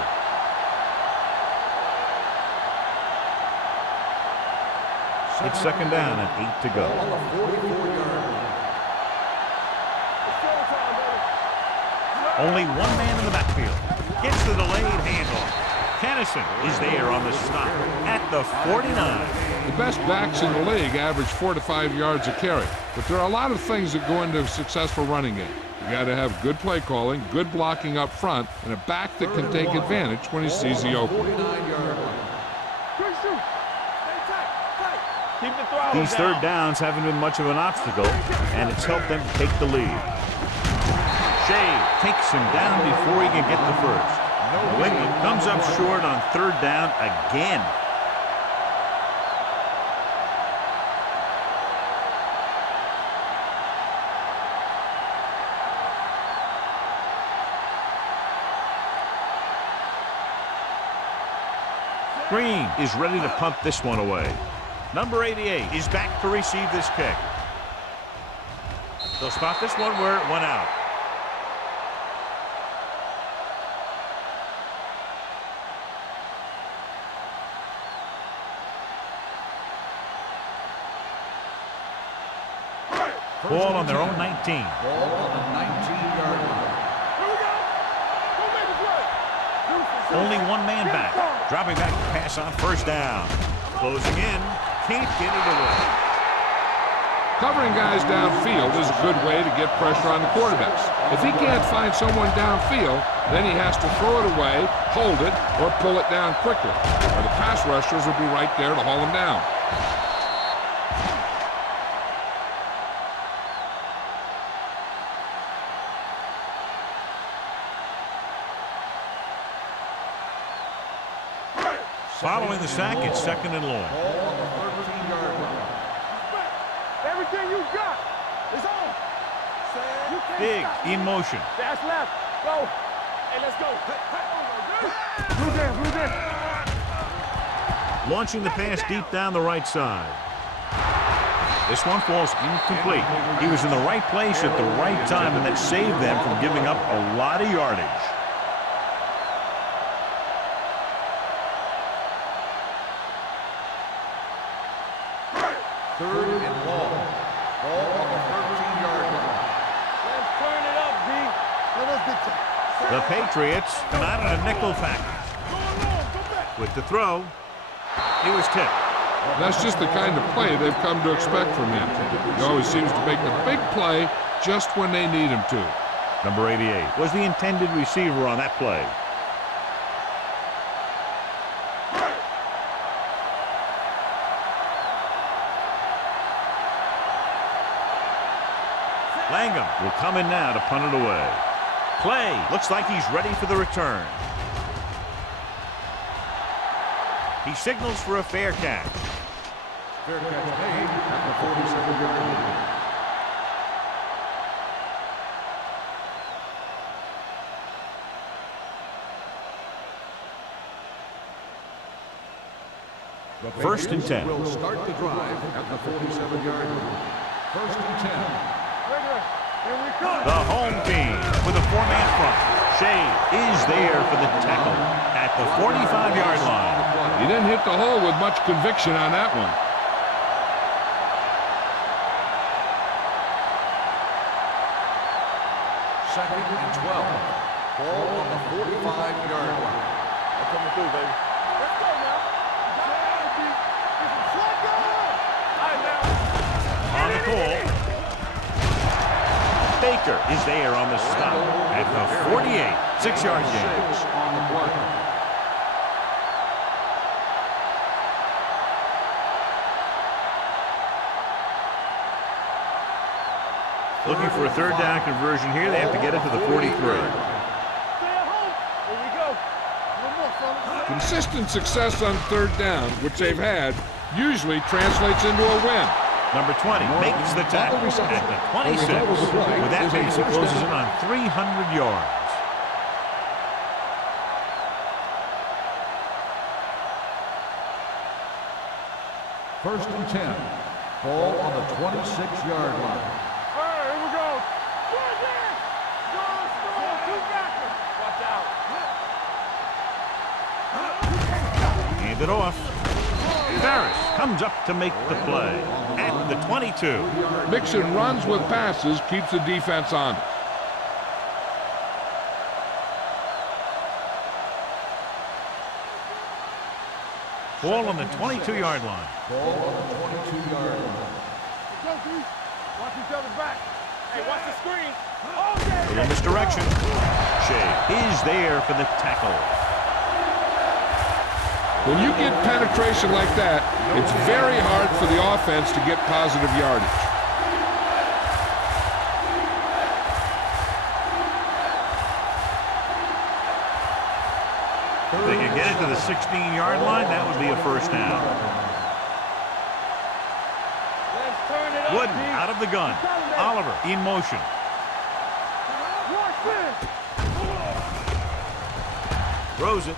It's second down and 8 to go. On the 44-yard line. Only one man in the backfield. Gets the delayed handoff. Kennison is there on the stop at the 49. The best backs in the league average 4 to 5 yards a carry, but there are a lot of things that go into a successful running game. You got to have good play calling, good blocking up front, and a back that can take advantage when he sees the opening. 49-yard line. These third downs haven't been much of an obstacle, and it's helped them take the lead. Shea takes him down before he can get the first. New England comes up short on third down again. Green is ready to punt this one away. Number 88 is back to receive this kick. They'll spot this one where it went out. Ball on their own 19. Ball on the 19-yard line. Only one man back. Dropping back to pass on first down. Closing in. Can't get it away. Covering guys downfield is a good way to get pressure on the quarterbacks. If he can't find someone downfield, then he has to throw it away, hold it, or pull it down quickly. Or the pass rushers will be right there to haul him down. Following the sack, it's second and long. Ball on the 13-yard line. Everything you got is on. You can't Diggs stop. in motion. Dash left. Go. Hey, let's go. Blue jam, blue jam. Launching the pass deep down the right side. This one falls incomplete. He was in the right place at the right time, and that saved them from giving up a lot of yardage. Third and long. Ball on the 13-yard line. Let's turn it up, B. Let's get The Patriots come out in a nickel package. With the throw, he was tipped. That's just the kind of play they've come to expect from him. He always seems to make the big play just when they need him to. Number 88 was the intended receiver on that play. Langham will come in now to punt it away. Clay looks like he's ready for the return. He signals for a fair catch. Fair catch made at the 47-yard line. First and 10. Will start the drive at the 47-yard line. First and 10. The home team with a 4-man front. Shea is there for the tackle at the 45-yard line. He didn't hit the hole with much conviction on that one. Second and 12. Ball on the 45-yard line. I'm coming through, baby. Let's go now. On the call. Baker is there on the stop at the 48. 6-yard gain. 6 on the play. Looking for a third down conversion here. They have to get it to the 43. Consistent success on third down, which they've had, usually translates into a win. Number 20 makes the tackle at the 26. With that pace, he closes in on 300 yards. First and 10. Ball on the 26-yard line. Hand it off. Ferris comes up to make the play at the 22. Mixon runs with passes, keeps the defense on. Ball on the 22-yard line. Ball on the 22-yard line. Watch each other's back. Hey, watch the screen. Little misdirection. Shea is there for the tackle. When you get penetration like that, it's very hard for the offense to get positive yardage. If they can get it to the 16-yard line, that would be a first down. Wooden out of the gun. Oliver in motion. Throws it.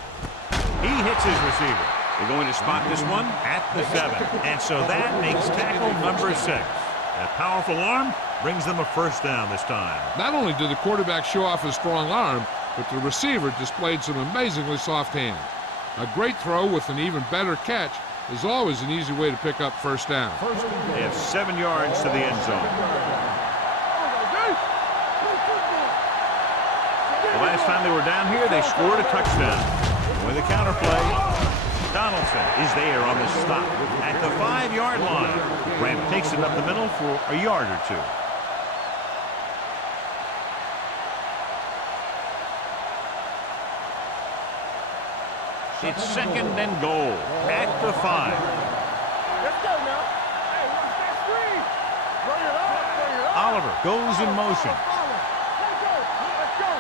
He hits his receiver. They're going to spot this one at the 7. And so that makes tackle number 6. That powerful arm brings them a first down this time. Not only did the quarterback show off his strong arm, but the receiver displayed some amazingly soft hands. A great throw with an even better catch is always an easy way to pick up first down. They have 7 yards to the end zone. The last time they were down here, they scored a touchdown. With a counterplay, Donaldson is there on the stop at the 5-yard line. Graham takes it up the middle for a yard or two. It's second and goal at the 5. Let's go now. Hey, watch that screen. Bring it up. Bring it up. Oliver goes in motion. Let's go.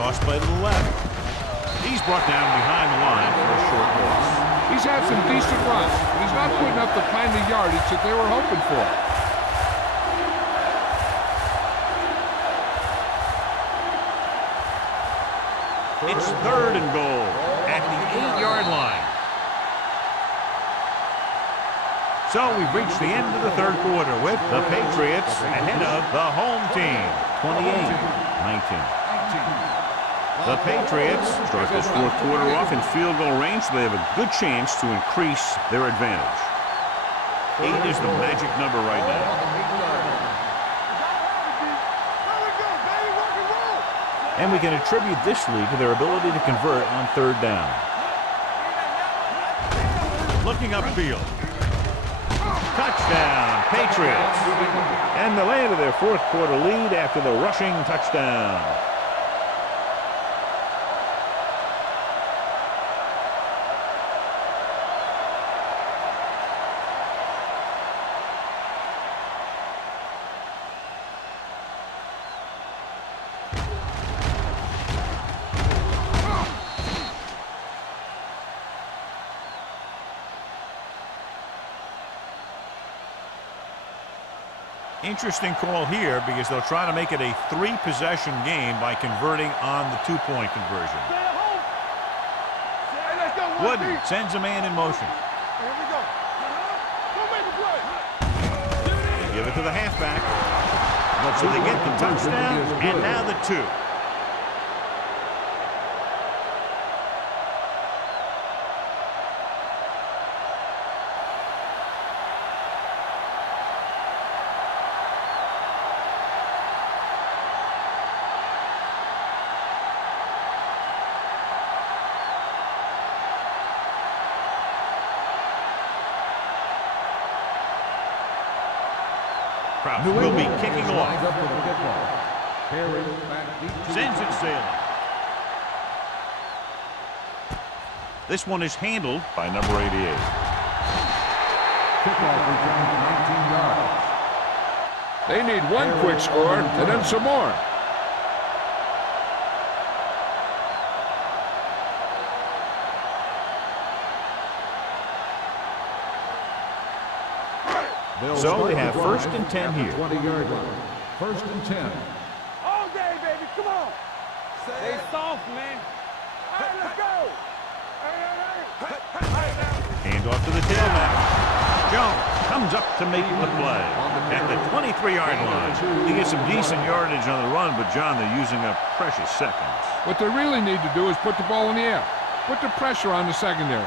Toss play to the left. He's brought down behind the line for a short loss. He's had some decent runs, but he's not putting up the kind of yardage that they were hoping for. It's third and goal at the 8-yard line. So we've reached the end of the third quarter with the Patriots ahead of the home team, 28-19. The Patriots start this fourth quarter off in field goal range, so they have a good chance to increase their advantage. 8 is the magic number right now. And we can attribute this lead to their ability to convert on third down. Looking upfield. Touchdown, Patriots. And they landed their fourth quarter lead after the rushing touchdown. Interesting call here because they'll try to make it a 3-possession game by converting on the 2-point conversion. Wooden sends a man in motion. Here we go. Go make a play. They give it to the halfback. So they get the touchdown, and now the 2. Kraus will be kicking off. Sends it sailing. This one is handled by number 88. Kickoff return 19 yards. They need one quick score and then some more. So they have 1st and 10 here. 20-yard line. 1st and 10. All day, baby. Come on. Stay soft, man. All right, let's go. Hand off to the tailback. Jones comes up to make the play at the 23-yard line. He gets some decent yardage on the run, but, John, they're using up precious seconds. What they really need to do is put the ball in the air. Put the pressure on the secondary.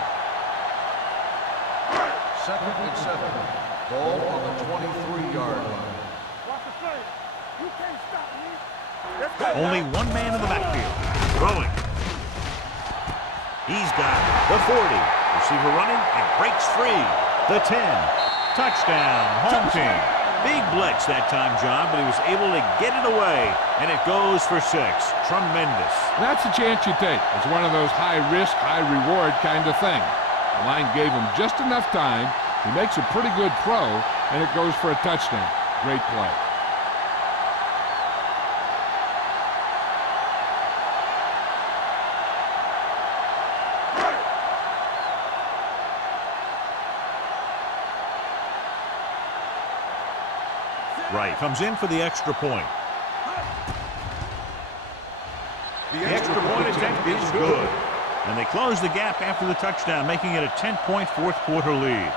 2nd and 7. Ball on the 23-yard line. Watch the play. You can't stop me. Let's go. Only one man in the backfield. Throwing. He's got the 40. Receiver running and breaks free. The 10. Touchdown. Home team. Big blitz that time, John, but he was able to get it away, and it goes for 6. Tremendous. That's a chance you take. It's one of those high-risk, high-reward kind of thing. The line gave him just enough time. He makes a pretty good throw, and it goes for a touchdown. Great play. Right, comes in for the extra point. The extra point attempt is good. And they close the gap after the touchdown, making it a 10-point fourth-quarter lead.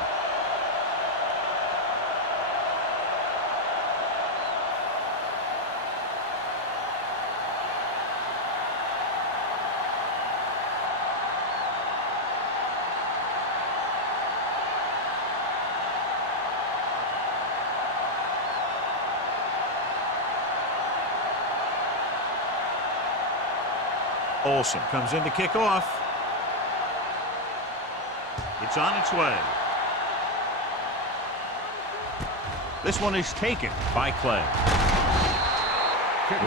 Olsen comes in to kick off. It's on its way. This one is taken by Clay.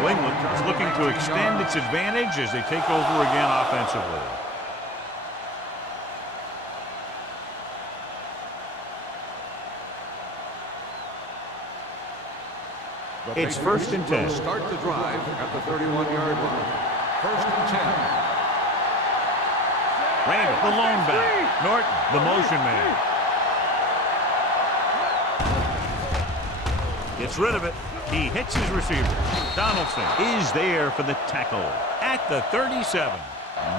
New England is looking to extend its advantage as they take over again offensively. It's 1st and 10. Start the drive at the 31-yard line. 1st and 10. Randall, the lone back. Norton, the motion man. Gets rid of it. He hits his receiver. Donaldson is there for the tackle at the 37.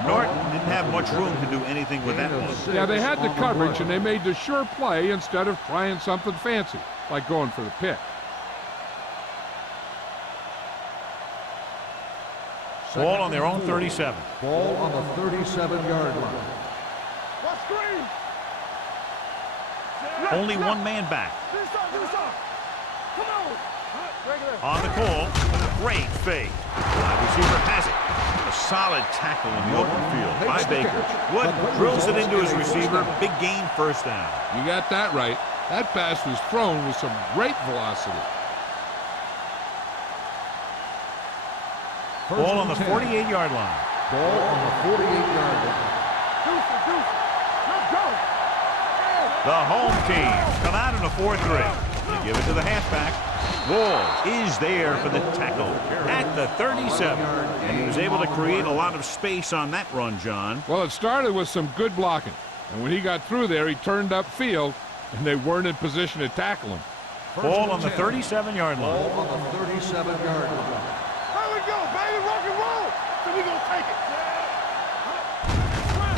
Norton didn't have much room to do anything with that one. Yeah, they had the coverage, and they made the sure play instead of trying something fancy, like going for the pick. Ball on their own 37. Ball on the 37-yard line. What screen? Only one man back. Come on. Regular. On the call. Great fake. Wide receiver has it. A solid tackle in the open field by Baker. Wood drills it into his receiver. Big gain, 1st down. You got that right. That pass was thrown with some great velocity. Ball on the 48-yard line. Ball on the 48-yard line. Let's go. The home team come out in a 4-3. They give it to the halfback. Walls is there for the tackle at the 37. And he was able to create a lot of space on that run, John. Well, it started with some good blocking. And when he got through there, he turned upfield, and they weren't in position to tackle him. Ball on the 37-yard line. Ball on the 37-yard line. There we go, baby. Rock and roll. So we gonna take it.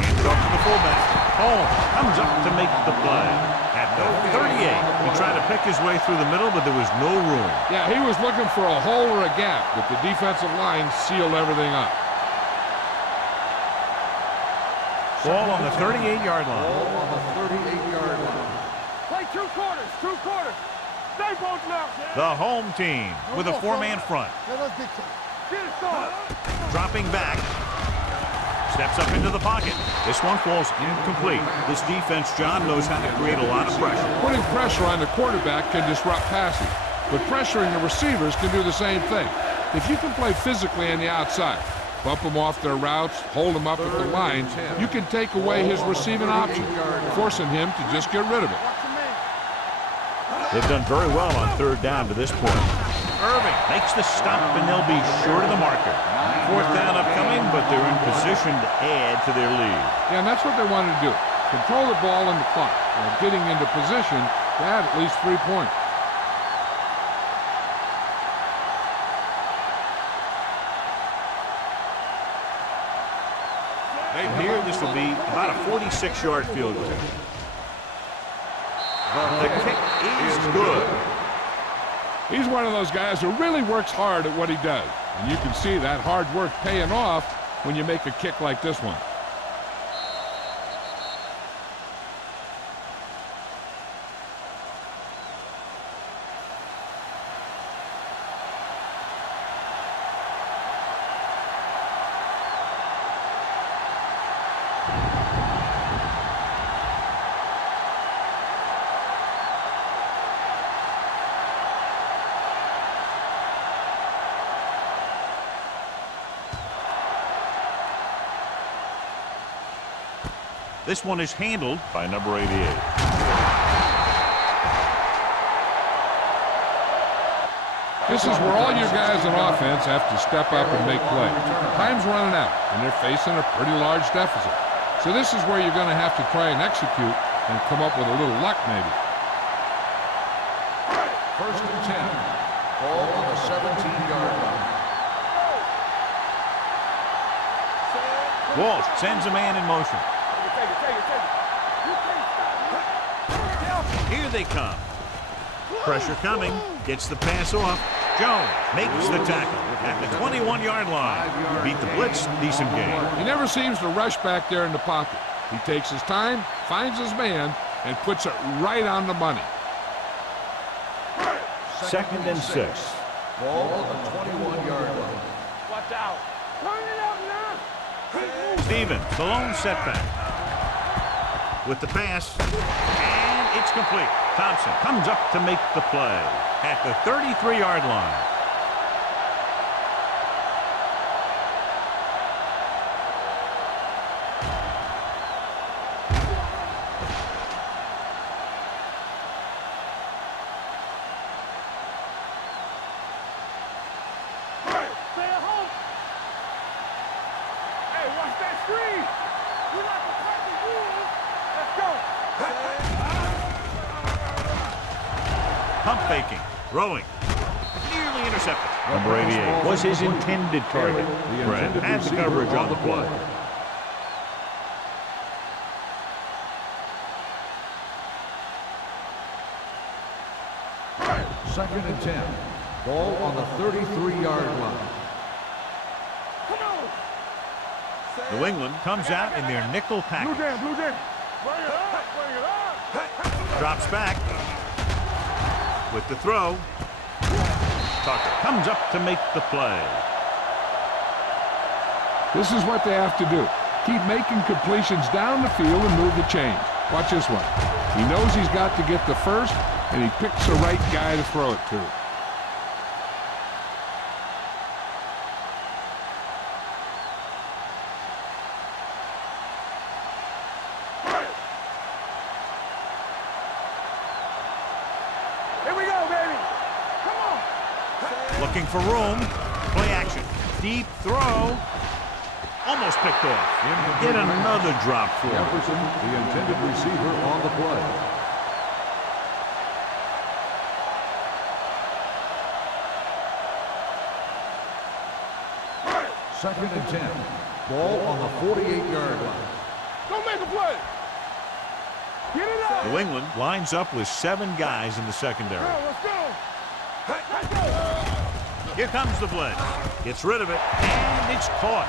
Hands off to the fullback. Home comes up to make the play. At the 38, he tried to pick his way through the middle, but there was no room. Yeah, he was looking for a hole or a gap, but the defensive line sealed everything up. Ball on the 38-yard line. Ball on the 38-yard line. Play two quarters, two quarters. Stay both now. The home team with a four-man front. Get it started. Dropping back. Steps up into the pocket. This one falls incomplete. This defense, John, knows how to create a lot of pressure. Putting pressure on the quarterback can disrupt passing, but pressuring the receivers can do the same thing. If you can play physically on the outside, bump them off their routes, hold them up at the line, you can take away his receiving option, forcing him to just get rid of it. They've done very well on third down to this point. Irving makes the stop, and they'll be short of the marker. Fourth down upcoming, but they're in position to add to their lead. Yeah, and that's what they wanted to do. Control the ball and the clock, while getting into position to add at least 3 points. And here, this will be about a 46-yard field goal. The kick is good. He's one of those guys who really works hard at what he does. And you can see that hard work paying off when you make a kick like this one. This one is handled by number 88. This is where all your guys on offense have to step up and make plays. Time's running out, and they're facing a pretty large deficit. So this is where you're going to have to try and execute and come up with a little luck maybe. First and 10. Ball on the 17-yard line. Walsh sends a man in motion. Here they come. Pressure coming. Gets the pass off. Jones makes the tackle at the 21-yard line. Beat the blitz. Decent game. He never seems to rush back there in the pocket. He takes his time, finds his man, and puts it right on the money. Second and 6. Ball on the 21-yard line. Watch out. Turn it out now. Stevens, the lone setback. With the pass, and it's complete. Thompson comes up to make the play at the 33-yard line. Stay at home. Hey, watch that screen. We like to cut the rules. Let's go. Pump faking, throwing, nearly intercepted. Number 88 was his intended target. Brad had the coverage on the play. Second and 10. Ball on the 33-yard line. Come on. New England comes out in their nickel Blue package. jam, blue jam. Bring it up, bring it up. Drops back. With the throw. Tucker comes up to make the play. This is what they have to do. Keep making completions down the field and move the chains. Watch this one. He knows he's got to get the first, and he picks the right guy to throw it to. Here we go, baby. Come on. Looking for room. Play action. Deep throw. Almost picked off. Get another drop for him. Jefferson, the intended receiver on the play. Second and 10. Ball on the 48-yard line. Don't make a play. Get it up. New England lines up with 7 guys in the secondary. Let's go. Let's go. Here comes the blitz. Gets rid of it, and it's caught.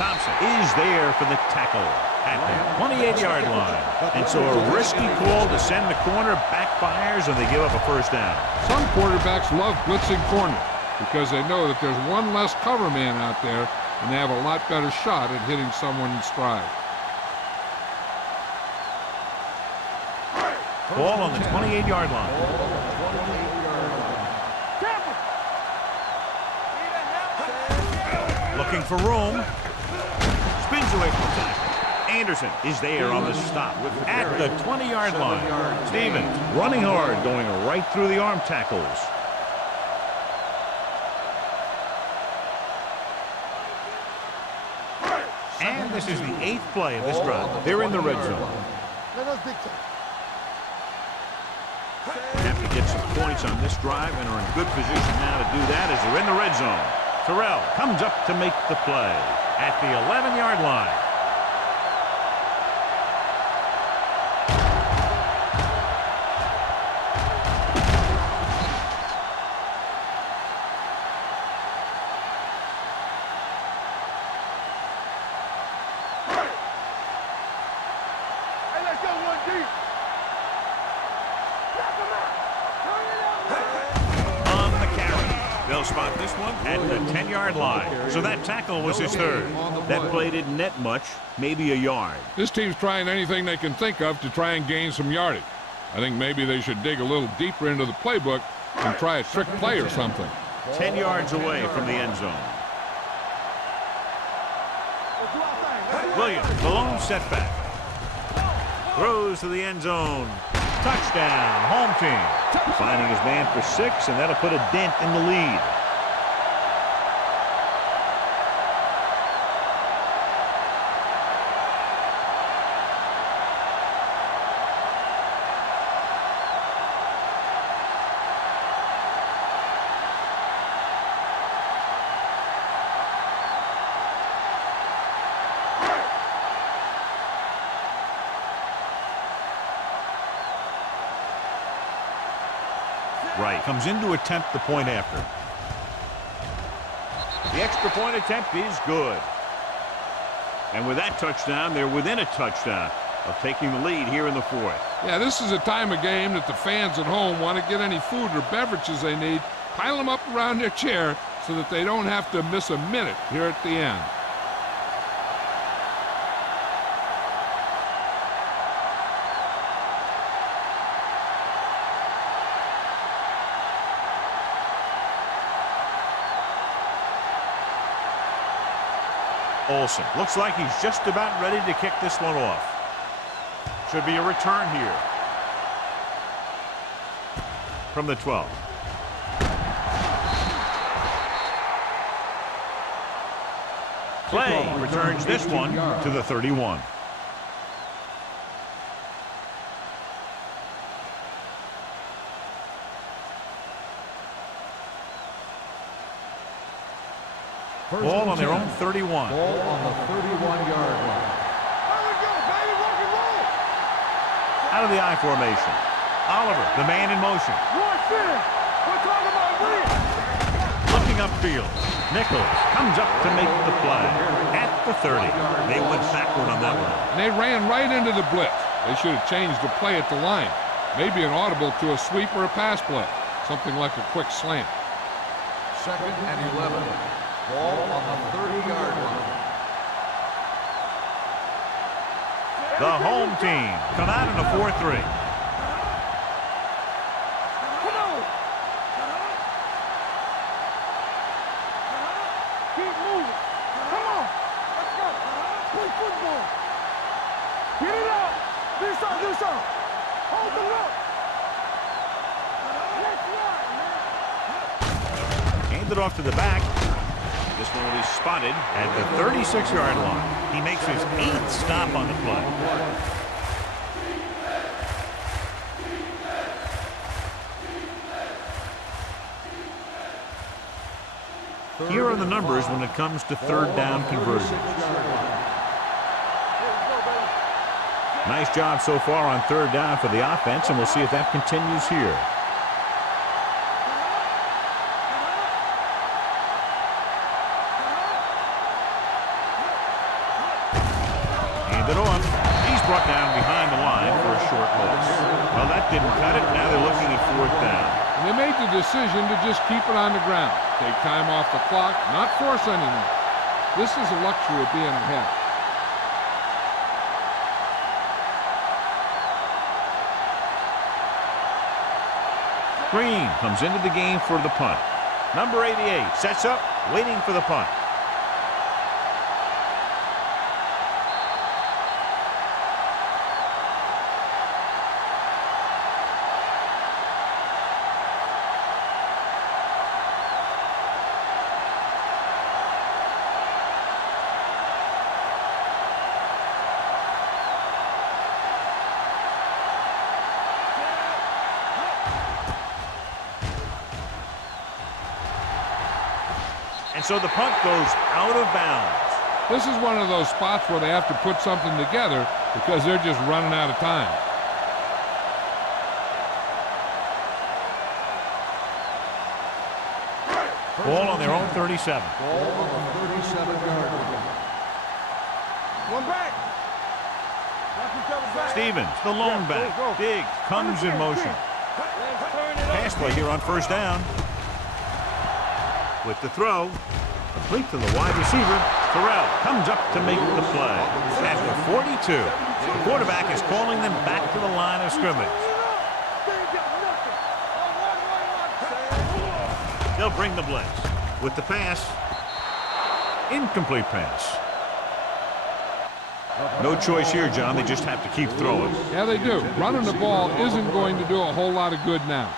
Thompson is there for the tackle at the 28-yard line. And so a risky call to send the corner backfires, and they give up a first down. Some quarterbacks love blitzing corner because they know that there's one less cover man out there, and they have a lot better shot at hitting someone in stride. Ball on the 28-yard line. Looking for room. Spins away from the tackle. Anderson is there on the stop at the 20-yard line. Stevens running hard, going right through the arm tackles. And this is the 8th play of this drive. They're in the red zone. Have to get some points on this drive and are in good position now to do that as they're in the red zone. Terrell comes up to make the play at the 11-yard line. Hey, let's go one deep. On the carry. They'll spot this one at the 10-yard line. So that tackle was his 3rd. That play didn't net much, maybe a yard. This team's trying anything they can think of to try and gain some yardage. I think maybe they should dig a little deeper into the playbook and try a trick play or something. 10 yards away from the end zone. Williams, the lone setback. Throws to the end zone. Touchdown, home team. Finding his man for 6, and that'll put a dent in the lead. Right, comes in to attempt the point after. The extra point attempt is good. And with that touchdown, they're within a touchdown of taking the lead here in the 4th. Yeah, this is a time of game that the fans at home want to get any food or beverages they need, pile them up around their chair so that they don't have to miss a minute here at the end. Olsen looks like he's just about ready to kick this one off. Should be a return here. From the 12. Clay returns this one to the 31. Ball on their own 31. Ball on the 31-yard line. There we go, baby. Rock and roll. Out of the I formation. Oliver, the man in motion. Watch this. We're talking about win. Looking upfield. Nichols comes up to make the play. At the 30. They went backward on that one. And they ran right into the blitz. They should have changed the play at the line. Maybe an audible to a sweep or a pass play. Something like a quick slant. 2nd and 11. Ball on the 30-yard line. The home team come out in a 4-3. Come on. Keep moving. Come on. Let's go. Play football. Get it out. Do something. Do something. Hold the look. Let's run, man. Handed off to the back. This one will be spotted at the 36-yard line. He makes his 8th stop on the play. Here are the numbers when it comes to 3rd down conversions. Nice job so far on third down for the offense, and we'll see if that continues here. Hand it off. He's brought down behind the line for a short loss. Well, that didn't cut it. Now they're looking at fourth down. And they made the decision to just keep it on the ground. Take time off the clock, not force anything. This is a luxury of being ahead. Green comes into the game for the punt. Number 88 sets up, waiting for the punt. And so the punt goes out of bounds. This is one of those spots where they have to put something together because they're just running out of time. Ball on their own 37. Ball on the 37-yard line. One back. Stevens, the lone back. Diggs comes in motion. Pass play here on first down. With the throw, complete to the wide receiver. Terrell comes up to make the play. At the 42, the quarterback is calling them back to the line of scrimmage. They'll bring the blitz. With the pass, incomplete pass. No choice here, John. They just have to keep throwing. Yeah, they do. Running the ball isn't going to do a whole lot of good now.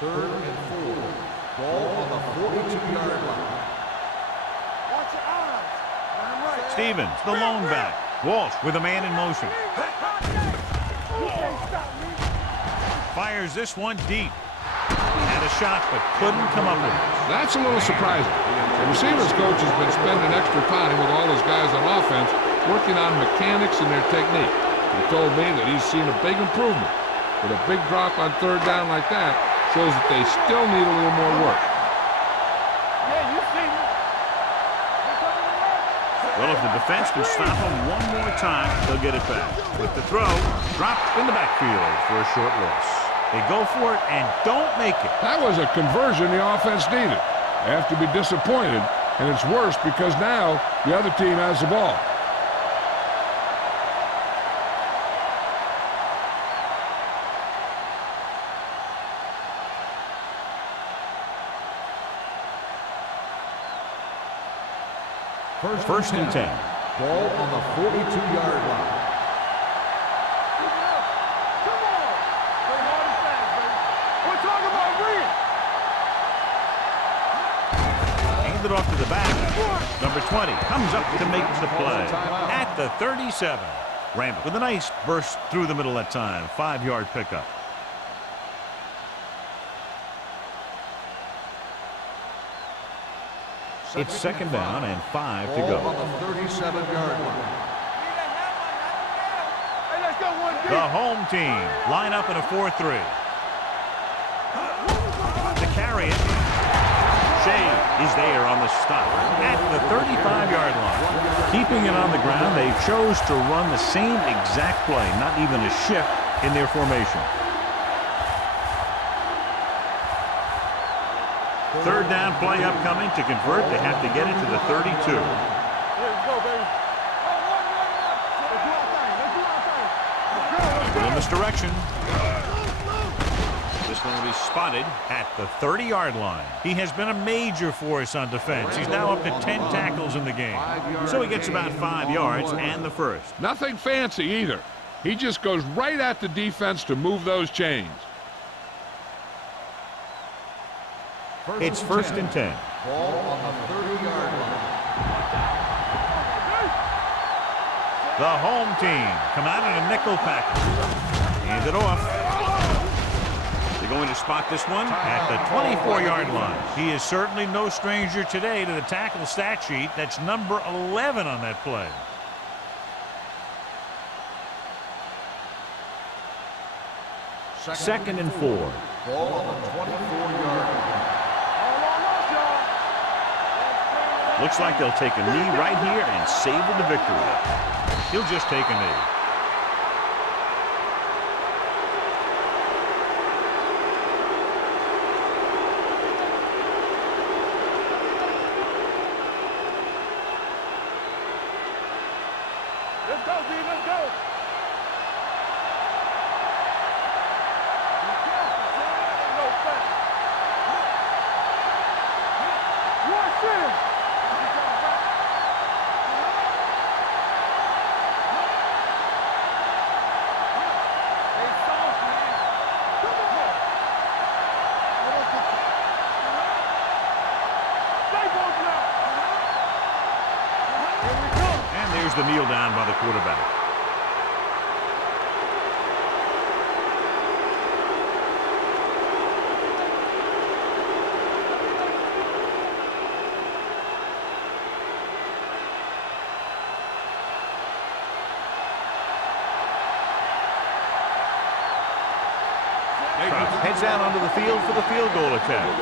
Third and 4. Ball on the 42-yard line. Watch your eyes. Stevens, the lone back. Walsh with a man in motion. Fires this one deep. Had a shot, but couldn't come up with it. That's a little surprising. The receivers coach has been spending extra time with all his guys on offense working on mechanics and their technique. He told me that he's seen a big improvement. With a big drop on third down like that shows that they still need a little more work. Well, if the defense can stop them one more time, they'll get it back. With the throw, dropped in the backfield for a short loss. They go for it and don't make it. That was a conversion the offense needed. They have to be disappointed, and it's worse because now the other team has the ball. First and 10. Ball on the 42-yard line. Handed off to the back. Number 20 comes up to make the play. At the 37. Randall with a nice burst through the middle that time. 5-yard pickup. It's second down and 5 to go. Ball on the 37-yard line. The home team line up in a 4-3. To carry it. Shea is there on the stop at the 35-yard line. Keeping it on the ground, they chose to run the same exact play, not even a shift in their formation. Third down play upcoming. To convert, they have to get it to the 32. In this direction. This one will be spotted at the 30-yard line. He has been a major force on defense. He's now up to 10 tackles in the game. So he gets about 5 yards and the first. Nothing fancy either. He just goes right at the defense to move those chains. It's first and 10. Ball on the 30-yard line. The home team come out in a nickel package. Hand it off. They going to spot this one at the 24-yard line. He is certainly no stranger today to the tackle stat sheet. That's number 11 on that play. Second and 4. Ball on the 24-yard line. Looks like they'll take a knee right here and savor the victory. He'll just take a knee. Let's go, D. Let's go. And there's the kneel down by the quarterback. Heads out onto the field for the field goal attempt.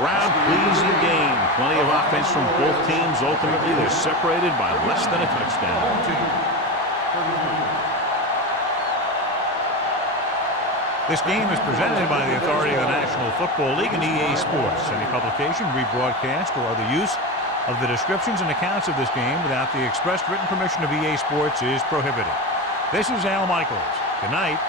Crowd-pleasing game. Plenty of offense from both teams. Ultimately, they're separated by less than a touchdown. This game is presented by the authority of the National Football League and EA Sports. Any publication, rebroadcast, or other use of the descriptions and accounts of this game without the express written permission of EA Sports is prohibited. This is Al Michaels. Good night.